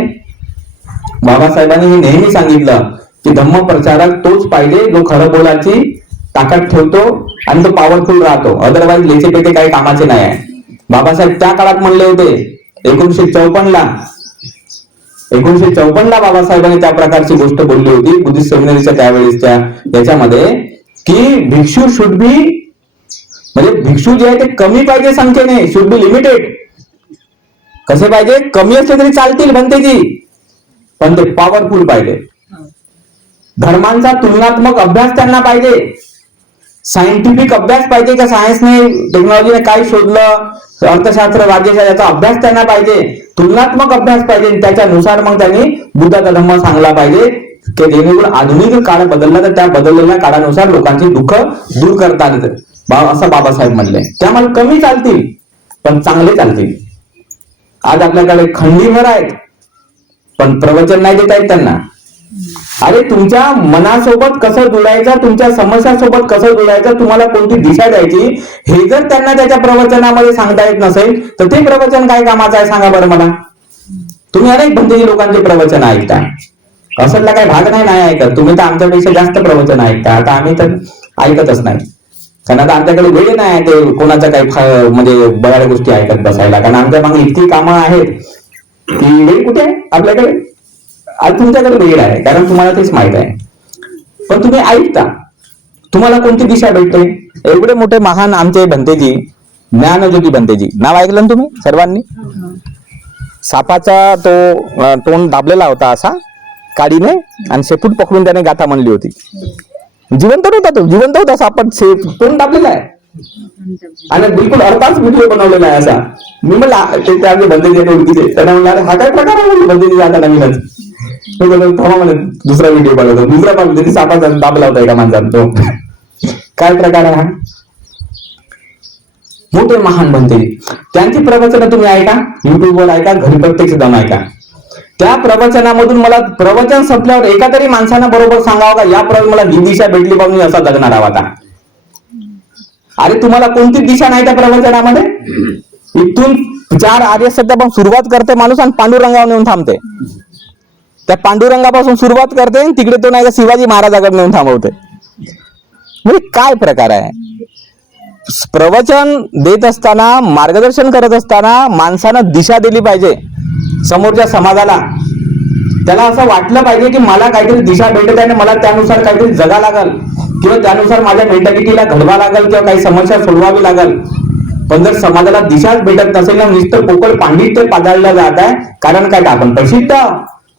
बाबासाहेबांनी हे नेहमी सांगितलं की धम्मप्रचारक तोच पाहिजे जो खरं बोलायची ताकद ठेवतो आणि तो पॉवरफुल राहतो, अदरवाईज लेचे पेटे काही कामाचे नाही आहे. बाबासाहेब त्या काळात म्हणले होते 1954ला बाबासाहेबांनी त्या प्रकारची गोष्ट बोलली होती बुद्धिस्ट सेमिनरीच्या त्यावेळेसच्या याच्यामध्ये, की भिक्षू शुड बी, म्हणजे भिक्षू जे आहे ते कमी पाहिजे संख्येने, शुड बी लिमिटेड. कसे पाहिजे? कमी असले तरी चालतील भंतेजी, पण ते पॉवरफुल पाहिजे. धर्मांचा तुलनात्मक अभ्यास त्यांना पाहिजे, सायंटिफिक अभ्यास पाहिजे का सायन्सने टेक्नॉलॉजीने काय शोधलं, अर्थशास्त्र राज्यशास्त्र याचा अभ्यास त्यांना पाहिजे, तुलनात्मक अभ्यास पाहिजे. त्याच्यानुसार मग त्यांनी बुद्धाचा धम्म सांगला पाहिजे की जेणेकरून आधुनिक काळ बदलला तर त्या बदललेल्या काळानुसार लोकांची दुःख दूर करता आले, असं बाबासाहेब म्हणले. त्यामुळे कमी चालतील पण चांगले चालतील. आज आपल्याकडे खंडीभर आहेत पण प्रवचन नाही देता येत त्यांना. अरे तुमच्या मनासोबत कसं जुळायचं, तुमच्या समस्यासोबत कसं जुळायचं, तुम्हाला कोणती दिशा द्यायची हे जर त्यांना त्याच्या प्रवचनामध्ये सांगता येत नसेल तर ते प्रवचन काय कामाचं आहे सांगा बरं मला. तुम्ही अनेक भंतेजी लोकांचे प्रवचन ऐकता, असला काही भाग नाही ऐकत. तुम्ही तर आमच्यापेक्षा जास्त प्रवचन ऐकता. आता आम्ही तर ऐकतच नाही, कारण आता आमच्याकडे वेळ नाही ते कोणाचा काही म्हणजे बऱ्याच गोष्टी ऐकत बसायला, कारण आमच्या मागे इतकी कामं आहेत की वेळ कुठे आहे आपल्याकडे. आज तुमच्याकडे वेळ आहे कारण तुम्हाला तेच माहित आहे, पण तुम्ही ऐकता, तुम्हाला कोणती दिशा भेटते. एवढे मोठे महान आमचे भंतेजी, ज्ञानज्योती भंतेजी, नाव ऐकलं ना तुम्ही सर्वांनी. सापाचा तो तोंड दाबलेला होता असा काडीने आणि शेपूट पकडून त्याने गाथा म्हणली होती. जिवंत नव्हता तो, जिवंत होता साप, तोंड दाबलेला आहे आणि बिलकुल अर्धाच व्हिडिओ बनवलेला आहे असा. मी म्हणलं ते त्या भंतेजी ओळखीचे, त्यांना म्हणलं हा काय प्रकार आहे भंतेजी आता नवीनच. दुसरा व्हिडिओ बनवतो, दुसरा पण सापाचा दाबला होता एका माणसाने, तो काय प्रकार आहे हा. मोठे महान भंतेजी, त्यांची प्रवचनं तुम्ही ऐका, युट्यूबवर ऐका, घरी प्रत्यक्ष जाऊन ऐका. त्या प्रवचनामधून मला प्रवचन संपल्यावर एका तरी माणसानं बरोबर सांगावं का या मला ही दिशा भेटली पाहून असा जगणार आहोत आता. अरे तुम्हाला कोणती दिशा नाही त्या प्रवचनामध्ये. इथून 4 आर्य सत्यापासून सुरुवात करते माणूस आणि पांडुरंगावर नेऊन थांबते. त्या पांडुरंगापासून सुरुवात करते तिकडे तो नाही का शिवाजी महाराजाकडे नेऊन थांबवते. म्हणजे काय प्रकार आहे. प्रवचन देत असताना, मार्गदर्शन करत असताना माणसानं दिशा दिली पाहिजे समोरच्या समाजाला. त्याला असं वाटलं पाहिजे की मला काहीतरी दिशा भेटत आहे, मला त्यानुसार काहीतरी जगा लागल किंवा त्यानुसार माझ्या मेंटॅलिटीला घडवा लागल किंवा काही समस्या सोडवावी लागल. पण जर समाजाला दिशाच भेटत नसेल ना, नुसतं पोकळ पांडित्य पाजायला जात आहे. कारण काय, आपण पैसे द्या.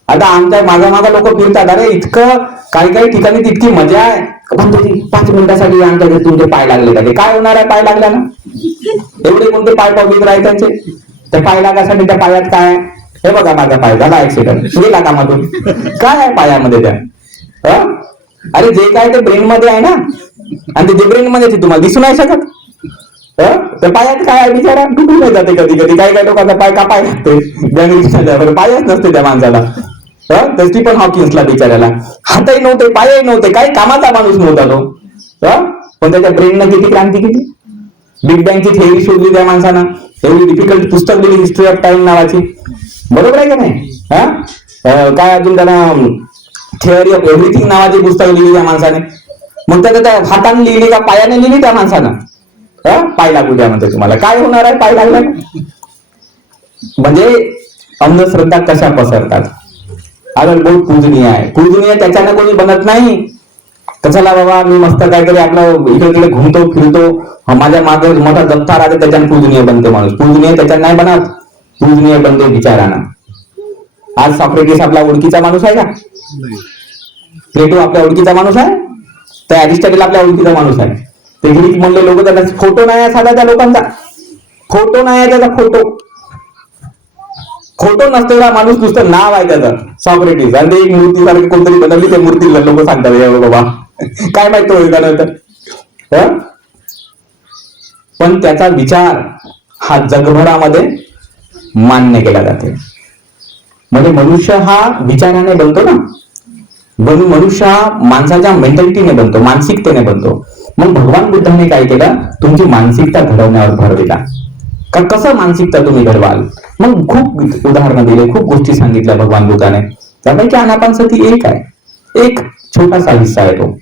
आता आमच्या मागा लोक फिरतात, अरे इतकं काही ठिकाणी तितकी मजा आहे. 5 मिनिटासाठी आमच्या घरी तुमचे पाय लागले का, काय होणार आहे पाय लागल्यानं. एवढे कोणते पाय पवित्र आहे त्यांचे. त्या पाय लागासाठी त्या पायात काय आहे, हे बघा माझा पाय झाला ऍक्सिडेंट, गेला कामातून. काय आहे पायामध्ये त्या. अरे जे काय ते ब्रेन मध्ये आहे ना, आणि ते ब्रेन मध्ये तुम्हाला दिसून नाही शकत. त्या पायात काय आहे बिचारा, डुबून नाही जाते कधी कधी. काही लोकांचा पाय कापाय लागते, पायच नसते त्या माणसाला. स्टीफन हॉकिन्सला बिचाऱ्याला हातही नव्हते, पायही नव्हते, काही कामाचा माणूस नव्हता तो. पण त्याच्या ब्रेननं किती क्रांती केली. बिग बँगची थेअरी शोधली त्या माणसानं, एवढी डिफिकल्ट पुस्तक दिली हिस्ट्री ऑफ टाइम नावाची. बरोबर आहे का नाही? काय अजून त्यांना थिअरी ऑफ एव्हरीथिंग नावाची पुस्तक लिहिली त्या माणसाने. मग त्या हाताने लिहिली का पायाने लिहिली त्या माणसानं? पाय लागू द्या म्हणते तुम्हाला. काय होणार आहे पाय लागला? म्हणजे अंधश्रद्धा कशा पसरतात. अगर बहुत पूजनीय आहे, पूजनीय त्याच्यानं कोणी बनत नाही. कशाला बाबा मी मस्त काहीतरी आपलं इकडे तिकडे घुमतो फिरतो, माझ्या मागे मोठा जप्ता राहते त्याच्यानं पूजनीय बनते माणूस. पूजनीय त्याच्यात नाही बनत, पूजनीय बनते विचारानं. आज सॉक्रेटिस आपला ओळखीचा माणूस आहे का? प्लेटो आपल्या ओळखीचा माणूस आहे? त्या अरिस्टॉटल आपल्या ओळखीचा माणूस आहे? ते ग्रीक म्हणले लोक, त्यांना फोटो नाही आहे साधा त्या लोकांचा. फोटो नाही आहे त्याचा, फोटो नसलेला माणूस, नुसतं नाव आहे त्याचं सॉक्रेटिस. आणि ते एक मूर्ती सारखी कोणतरी बनवली, त्या मूर्तीला लोक सांगतात बाबा काय माहित तो. पण त्याचा विचार हा जगभरामध्ये मान्य केला जाते. म्हणजे मनुष्य हा विचाराने बनतो ना, मनुष्य हा माणसाच्या मेंटॅलिटीने बनतो, मानसिकतेने बनतो. मग भगवान बुद्धाने काय केलं? तुमची मानसिकता घडवण्यावर भर दिला. का कसं मानसिकता तुम्ही घडवाल? मग खूप उदाहरणं दिले, खूप गोष्टी सांगितल्या भगवान बुद्धाने. त्यापैकी आनापानसती एक आहे, एक छोटासा हिस्सा आहे तो.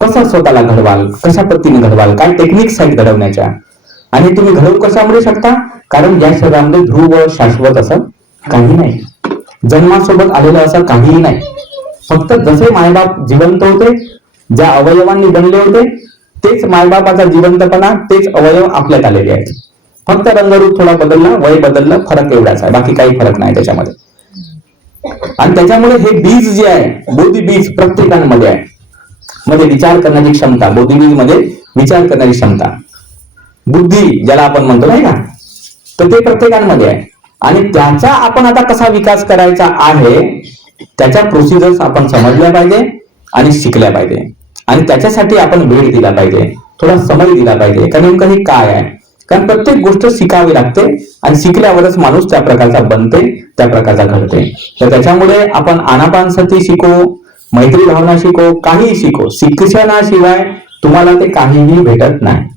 कसं स्वतःला घडवाल, कशा पद्धतीने घडवाल, काय टेक्निक्स आहेत घडवण्याच्या. आणि तुम्ही घडवू कशामुळे शकता? कारण या शरीरामध्ये ध्रुव शाश्वत असं काही नाही, जन्मासोबत आलेलं असं काहीही नाही. फक्त जसे मायबाप जिवंत होते, ज्या अवयवांनी बनले होते, तेच मायबापाचा जिवंतपणा, तेच अवयव आपल्यात आलेले आहेत. फक्त रंगरूप थोडा बदलला, वय बदललं, फरक एवढाच आहे, बाकी काही फरक नाही त्याच्यामध्ये. आणि त्याच्यामुळे हे बीज जे आहे, बोधी बीज प्रत्येकांमध्ये आहे. म्हणजे विचार करण्याची क्षमता, बोधिबीज मध्ये विचार करण्याची क्षमता, बुद्धी ज्याला आपण म्हणतो नाही का, तर ते प्रत्येकांमध्ये आहे. आणि त्याचा आपण आता कसा विकास करायचा आहे, त्याच्या प्रोसिजर्स आपण समजल्या पाहिजे आणि शिकल्या पाहिजे. आणि त्याच्यासाठी आपण वेळ दिला पाहिजे, थोडा समय दिला पाहिजे. कारण नेमकं हे काय आहे, कारण प्रत्येक गोष्ट शिकावी लागते आणि शिकल्यावरच माणूस त्या प्रकारचा बनते, त्या प्रकारचा घडते. तर त्याच्यामुळे आपण आनापानसती शिको, मैत्री भावना शिको, काहीही शिको, शिक्षणाशिवाय तुम्हाला ते काहीही भेटत नाही,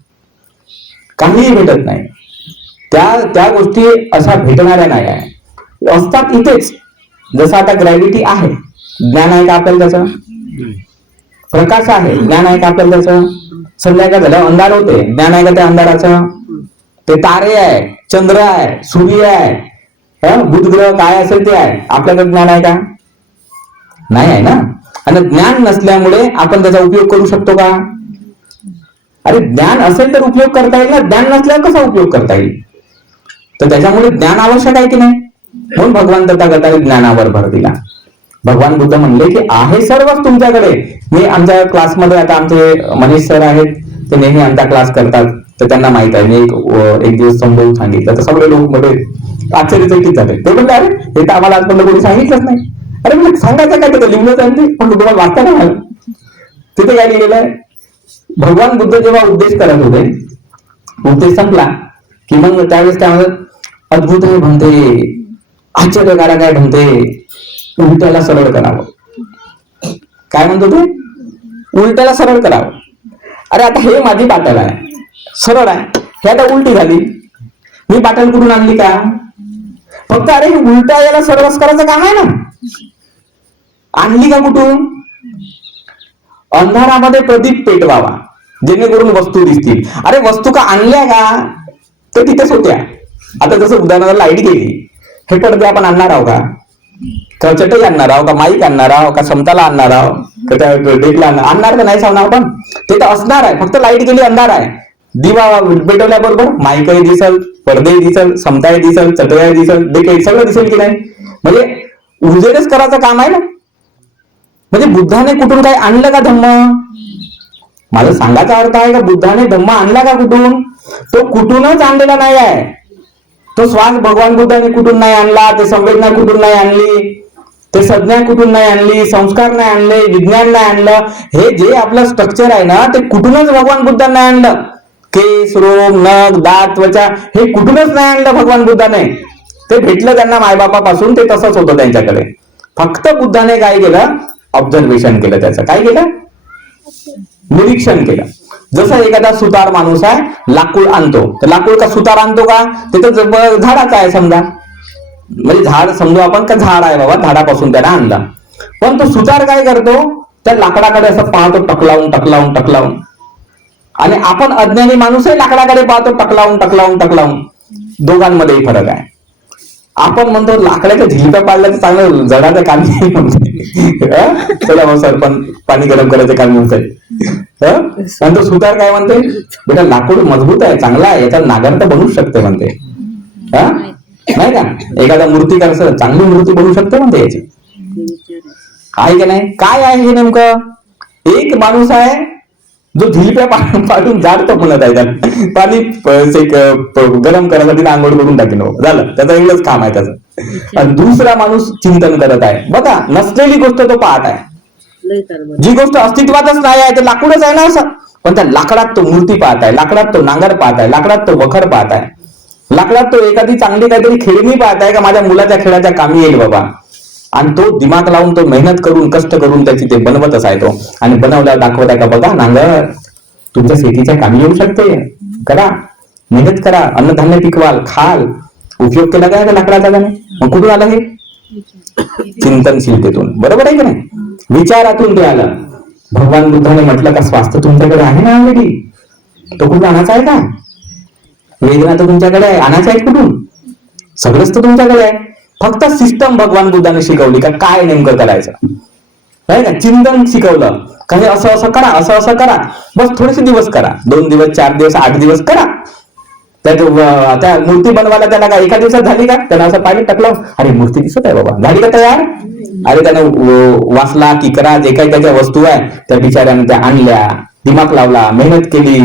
काहीही भेटत नाही. त्या गोष्टी अशा भेटणाऱ्या नाही आहे, असतात इथेच. जसं आता ग्रॅव्हिटी आहे, ज्ञान आहे का आपल्याला त्याचं? प्रकाश आहे, ज्ञान आहे का आपल्याला त्याचं? संध्याकाळ झाल्यावर अंधार होते, ज्ञान आहे का त्या अंधाराचं? ते तारे आहे, चंद्र आहे, सूर्य आहे, बुधग्रह काय असेल ते आहे, आपल्याकडे ज्ञान आहे का? नाही आहे ना. आणि ज्ञान नसल्यामुळे आपण त्याचा उपयोग करू शकतो का? अरे ज्ञान असेल तर उपयोग करता येईल ना, ज्ञान नसल्यावर कसा उपयोग करता येईल? तर त्याच्यामुळे ज्ञान आवश्यक आहे की नाही? म्हणून भगवान तथागताने ज्ञानावर भर दिला. भगवान बुद्ध म्हणले की आहे सर्वच तुमच्याकडे. मी आमच्या क्लासमध्ये, आता आमचे मनीष सर आहेत, ते नेहमी आमचा क्लास करतात, तर त्यांना माहित आहे. मी एक दिवस समजावून सांगितलं तर सगळे लोक मध्ये आश्चर्यचकित झाले. ते म्हणले अरे हे तर आम्हाला आजपर्यंत कोणी सांगितलंच नाही. अरे म्हणजे सांगायचं काय, तिथे लिहिलं जाईल ते, पण तुम्हाला वाचता नाही आलं. तिथे काय लिहिलेलं आहे? भगवान बुद्ध जेव्हा उपदेश करत होते, उपदेश संपला की मग त्यावेळेस काय म्हणत, अद्भुत आहे म्हणते, आश्चर्यकारक आहे म्हणते, उलट्याला सरळ करावं. काय म्हणतो ते? उलट्याला सरळ करावं. अरे आता हे माझी बाटल आहे, सरळ आहे, हे आता उलटी झाली, मी बाटल कुठून आणली का? फक्त अरे उलटा याला सरळ करायचं काम आहे ना, आणली का कुठून? अंधारामध्ये प्रदीप पेटवावा जेणेकरून वस्तू दिसतील. अरे वस्तू का आणल्या का? तर तिथेच होत्या. आता जसं उदाहरणाला लाईट गेली, हे पडदे आपण आणणार आहोत का चटई आणणार आहोत का, माईक आणणार आहोत का, समताला आणणार आहोत का, त्या डेकला आणणार का नाही सांगणार आपण? ते तर असणार आहे, फक्त लाईट गेली अंधार आहे. दिवा पेटवल्याबरोबर माईकही दिसल, पडदेही दिसल, समताही दिसल, चटई दिसल, डेकही सगळं दिसेल की नाही? म्हणजे उजेडच करायचं काम आहे ना. म्हणजे बुद्धाने कुठून काय आणलं का धम्म? माझा सांगायचा अर्थ आहे का बुद्धाने धम्म आणला का कुठून? तो कुठूनच आणलेला नाही आहे. तो श्वास भगवान बुद्धाने कुठून नाही आणला, ते संवेदना कुठून नाही आणली, ते संज्ञा कुठून नाही आणली, संस्कार नाही आणले, विज्ञान नाही आणलं. हे जे आपलं स्ट्रक्चर आहे ना, ते कुठूनच भगवान बुद्धाने नाही आणलं. केस, रोम, नख, दात, त्वचा हे कुठूनच नाही आणलं भगवान बुद्धाने. ते भेटलं त्यांना मायबापापासून, ते तसंच होतं त्यांच्याकडे. फक्त बुद्धाने काय केलं? ऑब्झर्वेशन केलं. त्याचं काय केलं? निरीक्षण केलं. जसं एखादा सुतार माणूस आहे, लाकूड आणतो, तर लाकूड का सुतार आणतो का? ते तर झाडाचं आहे समजा, म्हणजे झाड समजू आपण का झाड आहे बाबा, झाडापासून त्याला आणला. पण तो सुतार काय करतो, त्या लाकडाकडे असं पाहतो टकलावून टकलावून टकलावून. आणि आपण अज्ञानी माणूसही लाकडाकडे पाहतो टकलावून टकलावून टकलावून. दोघांमध्येही फरक आहे. आपण म्हणतो लाकडाच्या झिलप्या पाडल्या तर चांगलं जडाचं काम नाही. चला भाऊ सर, पण पाणी गरम करायचं काम म्हणतंय. आणि तो सुतार काय म्हणते, बेटा लाकूड मजबूत आहे, चांगला आहे, याचा नागर तर बनवूच शकते म्हणते. नाही का, एखादा मूर्तिकार चांगली मूर्ती बनवू शकते म्हणते याची. आहे की नाही? काय आहे हे नेमकं? एक माणूस आहे जो झिलप्या पाडून जाडतो म्हणत आहे, त्याला पाणी गरम करायसाठी आंघोळ करून टाकेल, झालं, त्याचं एवढंच काम आहे त्याचं. आणि दुसरा माणूस चिंतन करत आहे. बघा, नसलेली गोष्ट तो पाहत आहे. जी गोष्ट अस्तित्वातच नाही आहे ते लाकूडच आहे ना असं, पण त्या लाकडात तो मूर्ती पाहत आहे, लाकडात तो नांगर पाहत आहे, लाकडात तो वखर पाहत आहे, लाकडात तो एखादी चांगली काहीतरी खेळणी पाहत आहे का माझ्या मुलाच्या खेळाच्या कामी येईल बाबा. आणि तो दिमाग लावून, तो मेहनत करून, कष्ट करून त्याची ते बनवतच आहे तो. आणि बनवल्यावर दाखवत आहे का बघा, नांगर तुमच्या शेतीच्या कामी येऊ शकते, करा, मेहनत करा, अन्नधान्य पिकवाल, खाल. उपयोग केला काय लाकडाचा त्याने? मग कुठून आलं हे? चिंतनशीलतेतून. बरोबर आहे की नाही? विचारातून ते आलं. भगवान बुद्धाने म्हटलं का स्वास्थ्य तुमच्याकडे आहे ना ऑलरेडी, तो कुठून आणायचा आहे का? वेदना तर तुमच्याकडे आहे, आणायचं आहे कुठून? सगळंच तर तुमच्याकडे आहे. फक्त सिस्टम भगवान बुद्धाने शिकवली का काय नेमकं करायचं, आहे का? चिंतन शिकवलं का हे असं असं करा, असं असं करा. बस थोडेसे दिवस करा, 2 दिवस, 4 दिवस, 8 दिवस करा. त्या मूर्ती बनवायला त्याला काय एका दिवसात झाली का? त्याला असं पाणी टाकलं, अरे मूर्ती दिसत आहे बाबा, झाली का तयार? अरे त्यानं वाचला की करा, जे काही त्याच्या वस्तू आहे त्या बिचाऱ्याने त्या आणल्या, दिमाग लावला, मेहनत केली,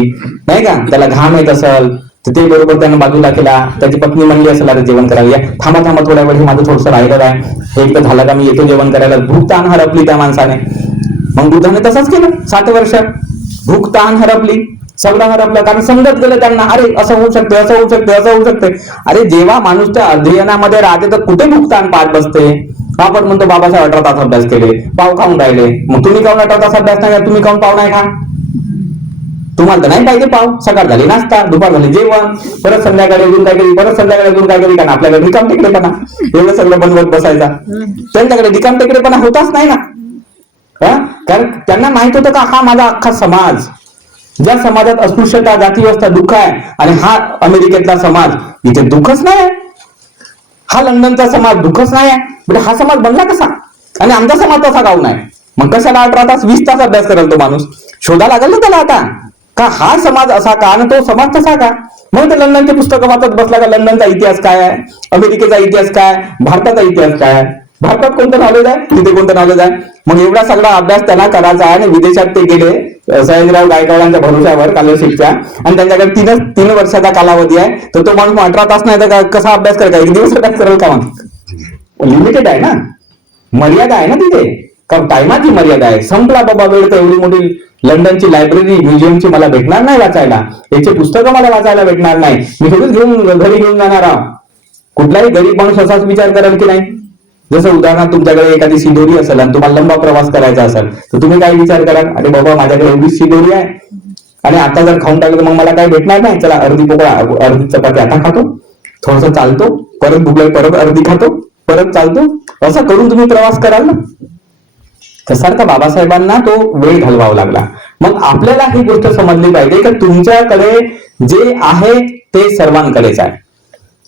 नाही का? त्याला घाम येत असेल तर ते बरोबर त्यानं बाजूला केला. त्याची पत्नी म्हणली असेल अरे जेवण करायला, थांबा थांबा थोड्या वेळ, माझं थोडंसं राहिलेलं आहे, एक तर झालं का मी येतो जेवण करायला. भूक ताण हरपली त्या माणसाने. मग बुद्धाने तसंच केलं 60 वर्षात. भूक ताण हरपली, सगळं हरपलं, कारण समजत गेलं त्यांना, अरे असं होऊ शकते, असं होऊ शकते, असं होऊ शकते. अरे जेव्हा माणूस त्या अध्ययनामध्ये राहते तर कुठे भूक ताण पाहत बसते. आपण म्हणतो बाबासाहेब 18 तास अभ्यास केले, पाव खाऊन राहिले. मग तुम्ही काऊन 18 तास अभ्यास नाही, तुम्ही काऊन पाव नाही खा? तुम्हाला तर नाही पाहिजे पाव. सकाळ झाली नाश्ता, दुपार झाली जेवण, परत संध्याकाळी अजून काय करी, परत संध्याकाळी अजून काय करी. कारण आपल्याकडे रिकाम टेकडेपणा, एवढं सगळं बनवत बसायचा. त्यांच्याकडे रिकाम टेकडेपणा होताच नाही ना. कारण त्यांना माहित होतं का हा माझा अख्खा समाज, ज्या समाजात अस्पृश्यता, जातीव्यवस्था, दुःख आहे, आणि हा अमेरिकेतला समाज, इथे दुःखच नाही आहे. हा लंडनचा समाज दुःखच नाही आहे. म्हणजे हा समाज बनला कसा? आणि आमचा समाज तसा काऊन आहे? मग कशाला 18 तास 20 तास अभ्यास करेल तो माणूस? शोधा लागेल ना त्याला आता का हा समाज असा का आणि तो समाज तसा का. मग ते लंडनचे पुस्तकं वाचत बसला का लंडनचा इतिहास काय आहे, अमेरिकेचा इतिहास काय, भारताचा इतिहास काय, भारतात कोणतं नॉलेज आहे, तिथे कोणतं नॉलेज आहे. मग एवढा सगळा अभ्यास त्याला करायचा आहे. आणि विदेशात ते गेले सयाजीराव गायकवाडांच्या भरोश्यावर स्कॉलरशिपच्या, आणि त्यांच्याकडे 3 वर्षाचा कालावधी आहे. तर तो माणूस 18 तास नाही तर कसा अभ्यास करेल का? 1 दिवस अभ्यास करेल का? मग लिमिटेड आहे ना, मर्यादा आहे ना तिथे. कारण टायमाची मर्यादा आहे. संपला बाबा वेळ तर एवढी मोठी लंडनची लायब्ररी, म्युझियमची मला भेटणार नाही वाचायला, याचे पुस्तकं मला वाचायला भेटणार नाही. मी थोडीच घरी घेऊन जाणार आहोत. कुठलाही गरीब माणूस असाच विचार करेल की नाही. जसं उदाहरणार्थ तुमच्याकडे एखादी शिदोरी असेल आणि तुम्हाला लंबा प्रवास करायचा असेल तर तुम्ही काय विचार कराल, अरे बाबा माझ्याकडे एवढीच शिदोरी आहे आणि आता जर खाऊन टाकलं तर मग मला काय भेटणार नाही. चला अर्धी पोकळा, अर्धी चपाती आता खातो, थोडस चालतो, परत भुकलं परत अर्धी खातो, परत चालतो, असं करून तुम्ही प्रवास कराल ना. तसारखा बाबासाहेबांना तो वेळ घालवावा लागला. मग आपल्याला ही गोष्ट समजली पाहिजे की तुमच्याकडे जे आहे ते सर्वांकडेच आहे.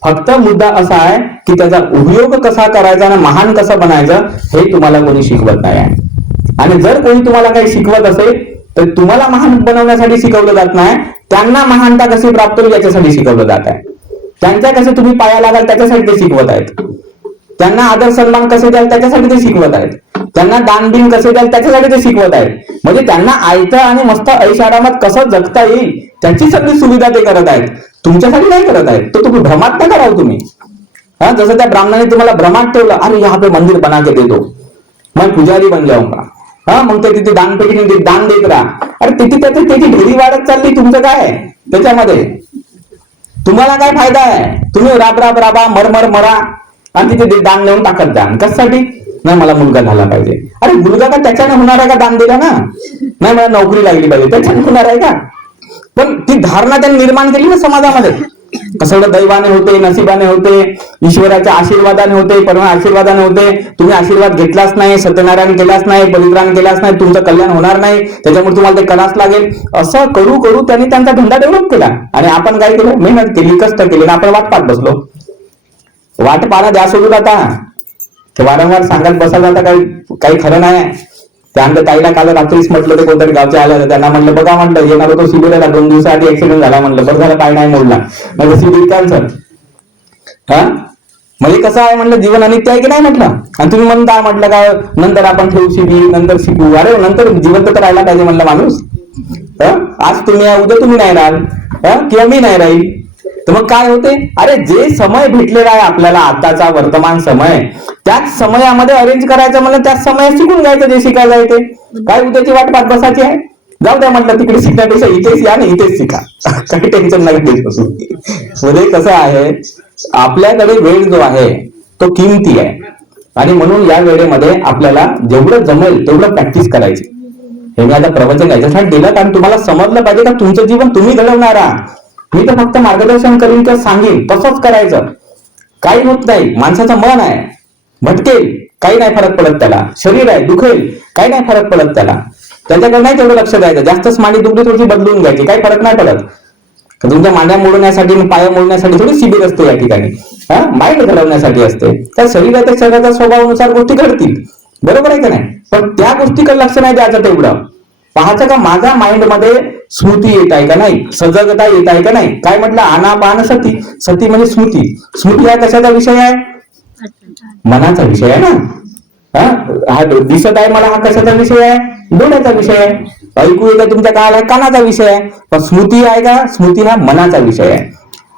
फक्त मुद्दा असा आहे की त्याचा उपयोग कसा करायचा आणि महान कसं बनायचं हे तुम्हाला कोणी शिकवत नाही आहे. आणि जर कोणी तुम्हाला काही शिकवत असेल तर तुम्हाला महान बनवण्यासाठी शिकवलं जात नाही, त्यांना महानता कशी प्राप्त होईल याच्यासाठी शिकवलं जात आहे. त्यांच्या कसे तुम्ही पाया लागाल त्याच्यासाठी ते शिकवत आहेत. त्यांना आदर सन्मान कसे द्याल त्याच्यासाठी ते शिकवत आहेत. त्यांना दान बिन कसे द्याल त्याच्यासाठी ते शिकवत आहेत. म्हणजे त्यांना आयतं आणि मस्त ऐश आरामात कसं जगता येईल त्याची सगळी सुविधा ते करत आहेत, तुमच्यासाठी नाही करत आहेत. तो तुम्ही भ्रमात न करावं तुम्ही. जसं त्या ब्राह्मणाने तुम्हाला भ्रमात ठेवलं, अरे यहाँ पे मंदिर बना के दे दो, मैं पुजारी बन जाऊंगा. मग ते तिथे दानपेटीने दान देत राहा. अरे तिथे त्याची ढेरी वाढत चालली, तुमचं काय आहे त्याच्यामध्ये? तुम्हाला काय फायदा आहे? तुम्ही राबा मर मरा आणि तिथे दान देऊन टाकत जा. कशासाठी? नाही मला मुलगा झाला पाहिजे. अरे मुलगा का त्याच्याने होणार आहे का दान दिला ना? नाही मला नोकरी लागली पाहिजे त्याच्याने होणार आहे का? पण ती धारणा त्यांनी निर्माण केली ना समाजामध्ये. सगळं दैवाने होते, नशिबाने होते, ईश्वराच्या आशीर्वादाने होते, परम आशीर्वादाने होते. तुम्ही आशीर्वाद घेतलाच नाही, सत्यनारायण केलाच नाही, बलिदान केलाच नाही, तुमचं कल्याण होणार नाही, त्याच्यामुळे तुम्हाला ते करावंच लागेल. असं करू करू त्यांनी त्यांचा धंदा डेव्हलप केला. आणि आपण काय केलं? मेहनत केली, कष्ट केले, आपण वाट पाहत बसलो. वाट पाहणं द्या सोडून आता. ते वारंवार सांगत बसायला आता काही खरं नाही. त्यानंतर ताईला काल रात्रीच म्हटलं, ते कोणतरी गावच्या आलं, त्यांना म्हटलं बघा, म्हटलं येणार होतो शिबिराला, 2 दिवसाआधी ऍक्सिडेंट झाला, म्हटलं बरं झालं पाय नाही मोडला, म्हणजे शिबिर कॅन्सल. हा म्हणजे कसं आहे म्हटलं, जीवन अनित्य आहे की नाही म्हटलं. आणि तुम्ही म्हणता म्हटलं का नंतर आपण ठेवू शिबिर, नंतर शिकू. अरे नंतर जिवंत तर राहायला पाहिजे म्हणलं माणूस. आज तुम्ही उद्या तुम्ही नाही राहाल, किंवा मी नाही राहील, तर मग काय होते? अरे जे समय भेटलेला आहे आपल्याला, आताचा वर्तमान समय, त्याच समयामध्ये अरेंज करायचं म्हणलं, त्याच समयात शिकून घ्यायचं जे शिकायला आहे ते. काय उद्याची वाट पाहत बसायची आहे? जाऊ द्या म्हटलं, तिकडे शिकण्यापेक्षा इथेच या ना, इथेच शिका, काही टेन्शन नाही देत बसून. म्हणजे कसं आहे, आपल्याकडे वेळ जो आहे तो किमती आहे. आणि म्हणून या वेळेमध्ये आपल्याला जेवढं जमेल तेवढं प्रॅक्टिस करायची. हे मी आता प्रवचन याच्यासाठी दिलं कारण तुम्हाला समजलं पाहिजे का तुमचं जीवन तुम्ही घडवणारा. मी तर फक्त मार्गदर्शन करीन किंवा सांगेन, तसंच करायचं. काही होत नाही. माणसाचं मन आहे, भटकेल, काही नाही फरक पडत त्याला. शरीर आहे, दुखेल, काही नाही फरक पडत त्याला. त्याच्याकडे नाही तेवढं लक्ष द्यायचं. जास्तच मांडी दुखली थोडी बदलून घ्यायची, काही फरक नाही पडत. तुमच्या मांड्या मोडण्यासाठी, पाया मोडण्यासाठी थोडी शिबिर असते या ठिकाणी. माइंड घडवण्यासाठी असते. त्या शरीराच्या शरीराच्या स्वभावानुसार गोष्टी घडतील, बरोबर आहे का नाही. पण त्या गोष्टीकडे लक्ष नाही द्यायचं. तेवढं पाहायचं का माझ्या माइंड मध्ये स्मृती येत आहे का नाही, सजगता येत आहे का नाही. काय म्हटलं, आनापान सती. सती म्हणजे स्मृती. स्मृती हा कशाचा विषय आहे? मनाचा विषय आहे ना. हा दिसत आहे मला, हा कशाचा विषय आहे? डोळ्याचा विषय आहे. ऐकू येतं तुमच्या कानाला, कानाचा विषय आहे. पण स्मृती आहे का? स्मृती हा मनाचा विषय आहे.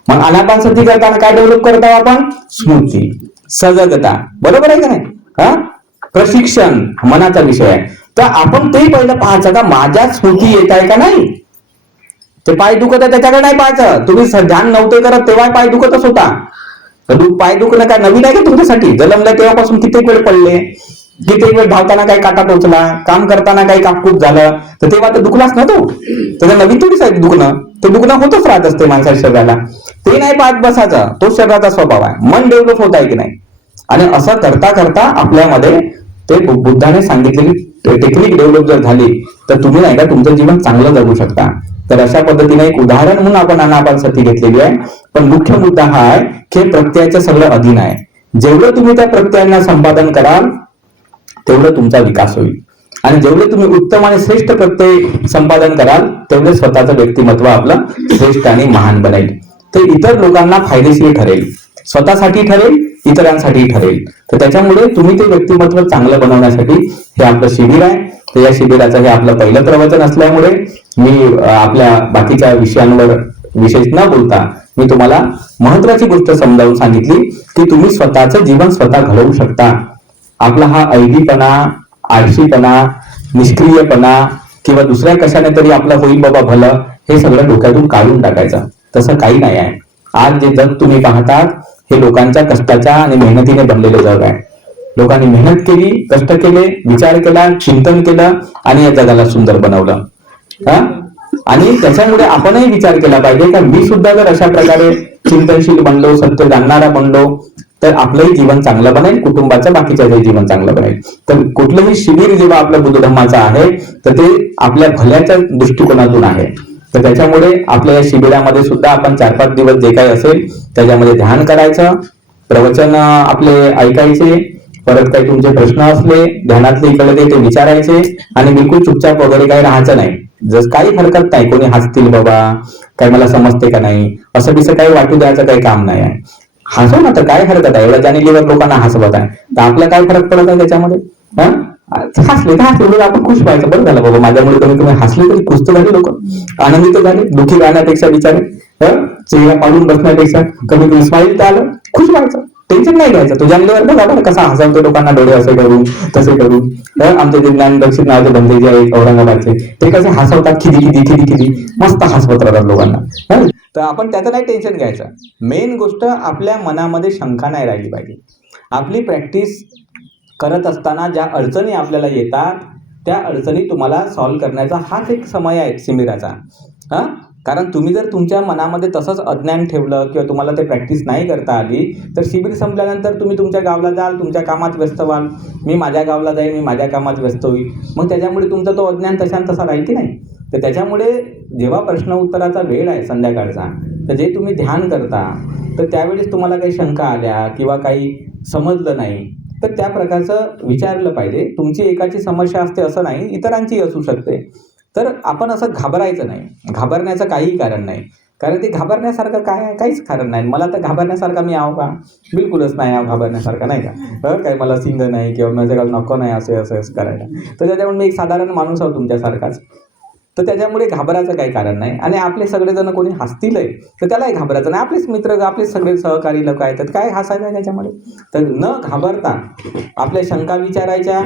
मग आनापान सती करताना काय डेव्हलप करतो आपण? स्मृती, सजगता, बरोबर आहे का नाही. प्रशिक्षण मनाचा विषय आहे. तर आपण ते पहिलं पाहायचं का माझ्या स्मृती येत आहे का नाही. ते पाय दुखत आहे त्याच्याकडे नाही पाहायचं. तुम्ही ध्यान नव्हते करत तेव्हा पाय दुखतच होता. पाय दुखणं काय नवीन आहे का तुमच्यासाठी? जन्मला तेव्हापासून कित्येक वेळ पडले, कित्येक वेळ धावताना काही काटा टोचला, काम करताना काही कापकूप झालं, तर तेव्हा तर दुखलाच ना तो. त्याचं नवीन थोडीच आहे दुखणं. ते दुखणं होतच राहत असते माणसाच्या शरीराला. ते नाही पाहत बसायचं. तो शरीराचा स्वभाव आहे. मन डेव्हलप होत आहे की नाही. आणि असं करता करता आपल्यामध्ये ते बुद्धाने सांगितलेली टेक्निक डेव्हलप जर झाली तर तुम्ही नाही का तुमचं जीवन चांगलं जगू शकता. तर अशा पद्धतीने एक उदाहरण म्हणून आपण आनापानसती घेतलेली आहे. पण मुख्य मुद्दा हा आहे की प्रत्ययाचं सगळं अधीन आहे. जेवढं तुम्ही त्या प्रत्ययांना संपादन कराल तेवढं तुमचा विकास होईल. आणि जेवढे तुम्ही उत्तम आणि श्रेष्ठ प्रत्यय संपादन कराल तेवढे स्वतःचं व्यक्तिमत्व आपलं श्रेष्ठ आणि महान बनेल. ते इतर लोकांना फायदेशीर ठरेल, स्वतःसाठी ठरेल, इतरांसाठी ठरेल. तर त्याच्यामुळे तुम्ही ते व्यक्तिमत्व चांगलं बनवण्यासाठी हे आपलं शिबिर आहे. तर या शिबिराचं हे आपलं पहिलं प्रवचन असल्यामुळे मी आपल्या बाकीच्या विषयांवर विशेष न बोलता मी तुम्हाला महत्वाची गोष्ट समजावून सांगितली की तुम्ही स्वतःचं जीवन स्वतः घडवू शकता. आपला हा ऐदीपणा, आळशीपणा, निष्क्रियपणा किंवा दुसऱ्या कशाने तरी आपलं होईल बाबा भलं, हे सगळं डोक्यातून काढून टाकायचं. तसं काही नाही आहे. आज जे जग तुम्ही पाहतात हे लोकांच्या कष्टाच्या आणि मेहनतीने बनलेलं जग आहे. लोकांनी मेहनत केली, कष्ट केले, विचार केला, चिंतन केलं आणि या जगाला सुंदर बनवलं. आणि त्याच्यामुळे आपणही विचार केला पाहिजे का मी सुद्धा जर अशा प्रकारे चिंतनशील बनलो, सत्य जाणणारा बनलो तर आपलंही जीवन चांगलं बनेल, कुटुंबाचं बाकीच्याही जीवन चांगलं बनेल. तर कुठलंही शिबिर जेव्हा आपल्या बुद्ध धर्माचं आहे तर ते आपल्या भल्याच्या दृष्टिकोनातून आहे. तर त्याच्यामुळे आपल्या या शिबिरामध्ये सुद्धा आपण 4-5 दिवस जे काही असेल त्याच्यामध्ये ध्यान करायचं, प्रवचन आपले ऐकायचे, परत काही तुमचे प्रश्न असले ध्यानातले इकडे ते विचारायचे आणि बिलकुल चुपचाप वगैरे काही राहायचं नाही. जस काही हरकत नाही, कोणी हसतील बाबा, काय मला समजते का नाही, असं बिसं काही वाटू द्यायचं काही काम नाही आहे. हसव ना, तर काय हरकत आहे, एवढा जाणीवर लोकांना हसवत आहे तर आपला काय फरक पडत आहे त्याच्यामध्ये. हसले तर हसले आपण खुश व्हायचं. बरं झालं बाबा माझ्यामुळे कमी कमी हसले तरी खुश तर झाले, लोक आनंदित झाले. दुःखी राहण्यापेक्षा विचारे चेहरा पाडून बसण्यापेक्षा कमी कमी स्माईल तर आलं, खुश व्हायचं, टेन्शन नाही घ्यायचं. तुझ्या बघा बरं कसा हसवतो लोकांना, डोळे असे करून तसे करून. आमचे जे ज्ञान दक्षिण नावाचे बंधे जे आहेत औरंगाबादचे ते कसे हसवतात, खिदी खिदी खिदी खिदी मस्त हसवत राहतात लोकांना. तर आपण त्याचं नाही टेन्शन घ्यायचं. मेन गोष्ट आपल्या मनामध्ये शंका नाही राहिली पाहिजे. आपली प्रॅक्टिस करत असताना ज्या अडचणी आपल्याला येतात त्या अडचणी तुम्हाला सॉल्व्ह करण्याचा हाच एक समय आहे शिबिराचा. कारण तुम्ही जर तुमच्या मनामध्ये तसंच अज्ञान ठेवलं किंवा तुम्हाला ते प्रॅक्टिस नाही करता आली, तर शिबिर संपल्यानंतर तुम्ही तुमच्या गावाला जाल, तुमच्या कामात व्यस्त व्हाल. मी माझ्या गावाला जाईन, मी माझ्या कामात व्यस्त होईल. मग त्याच्यामुळे तुमचा तो अज्ञान तसा राहील की नाही. तर त्याच्यामुळे जेव्हा प्रश्न उत्तराचा वेळ आहे संध्याकाळचा, तर जे तुम्ही ध्यान करता, तर त्यावेळेस तुम्हाला काही शंका आल्या किंवा काही समजलं नाही, तर त्या प्रकारचं विचारलं पाहिजे. तुमची एकाची समस्या असते असं नाही, इतरांचीही असू शकते. तर आपण असं घाबरायचं नाही. घाबरण्याचं काहीही कारण नाही. कारण ते घाबरण्यासारखं काय आहे? काहीच कारण नाही. मला तर घाबरण्यासारखा मी आहो का? बिलकुलच नाही आहो घाबरण्यासारखा, नाही का? काही मला सिंग नाही किंवा माझ्याकडे नको नाही असं करायला. तर त्याच्यामुळे मी एक साधारण माणूस आहो तुमच्यासारखाच. तर त्याच्यामुळे घाबरायचं काही कारण नाही. आणि आपले सगळेजण कोणी हसतीलही तर त्यालाही घाबरायचं नाही. आपलेच मित्र, आपलेच सगळे सहकारी लोक आहेत, तर काय हसायचं आहे त्याच्यामध्ये. तर न घाबरता आपल्या शंका विचारायच्या,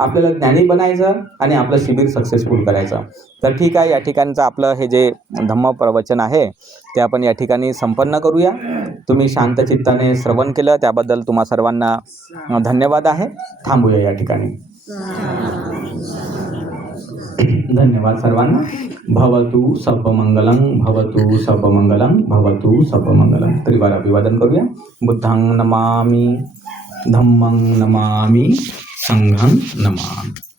आपल्याला ज्ञानी बनायचं आणि आपलं शिबिर सक्सेसफुल करायचं. तर ठीक आहे, या ठिकाणचं आपलं हे जे धम्म प्रवचन आहे ते आपण या ठिकाणी संपन्न करूया. तुम्ही शांत चित्ताने श्रवण केलं त्याबद्दल तुम्हा सर्वांना धन्यवाद आहे. थांबूया या ठिकाणी. धन्यवाद सर्वांना. भवतु सर्वमंगलं, भवतु सर्वमंगलं, भवतु सर्वमंगलं. त्रिवार अभिवादन करूया. बुद्धं नमामि, धम्मं नमामि, संघं नमामि.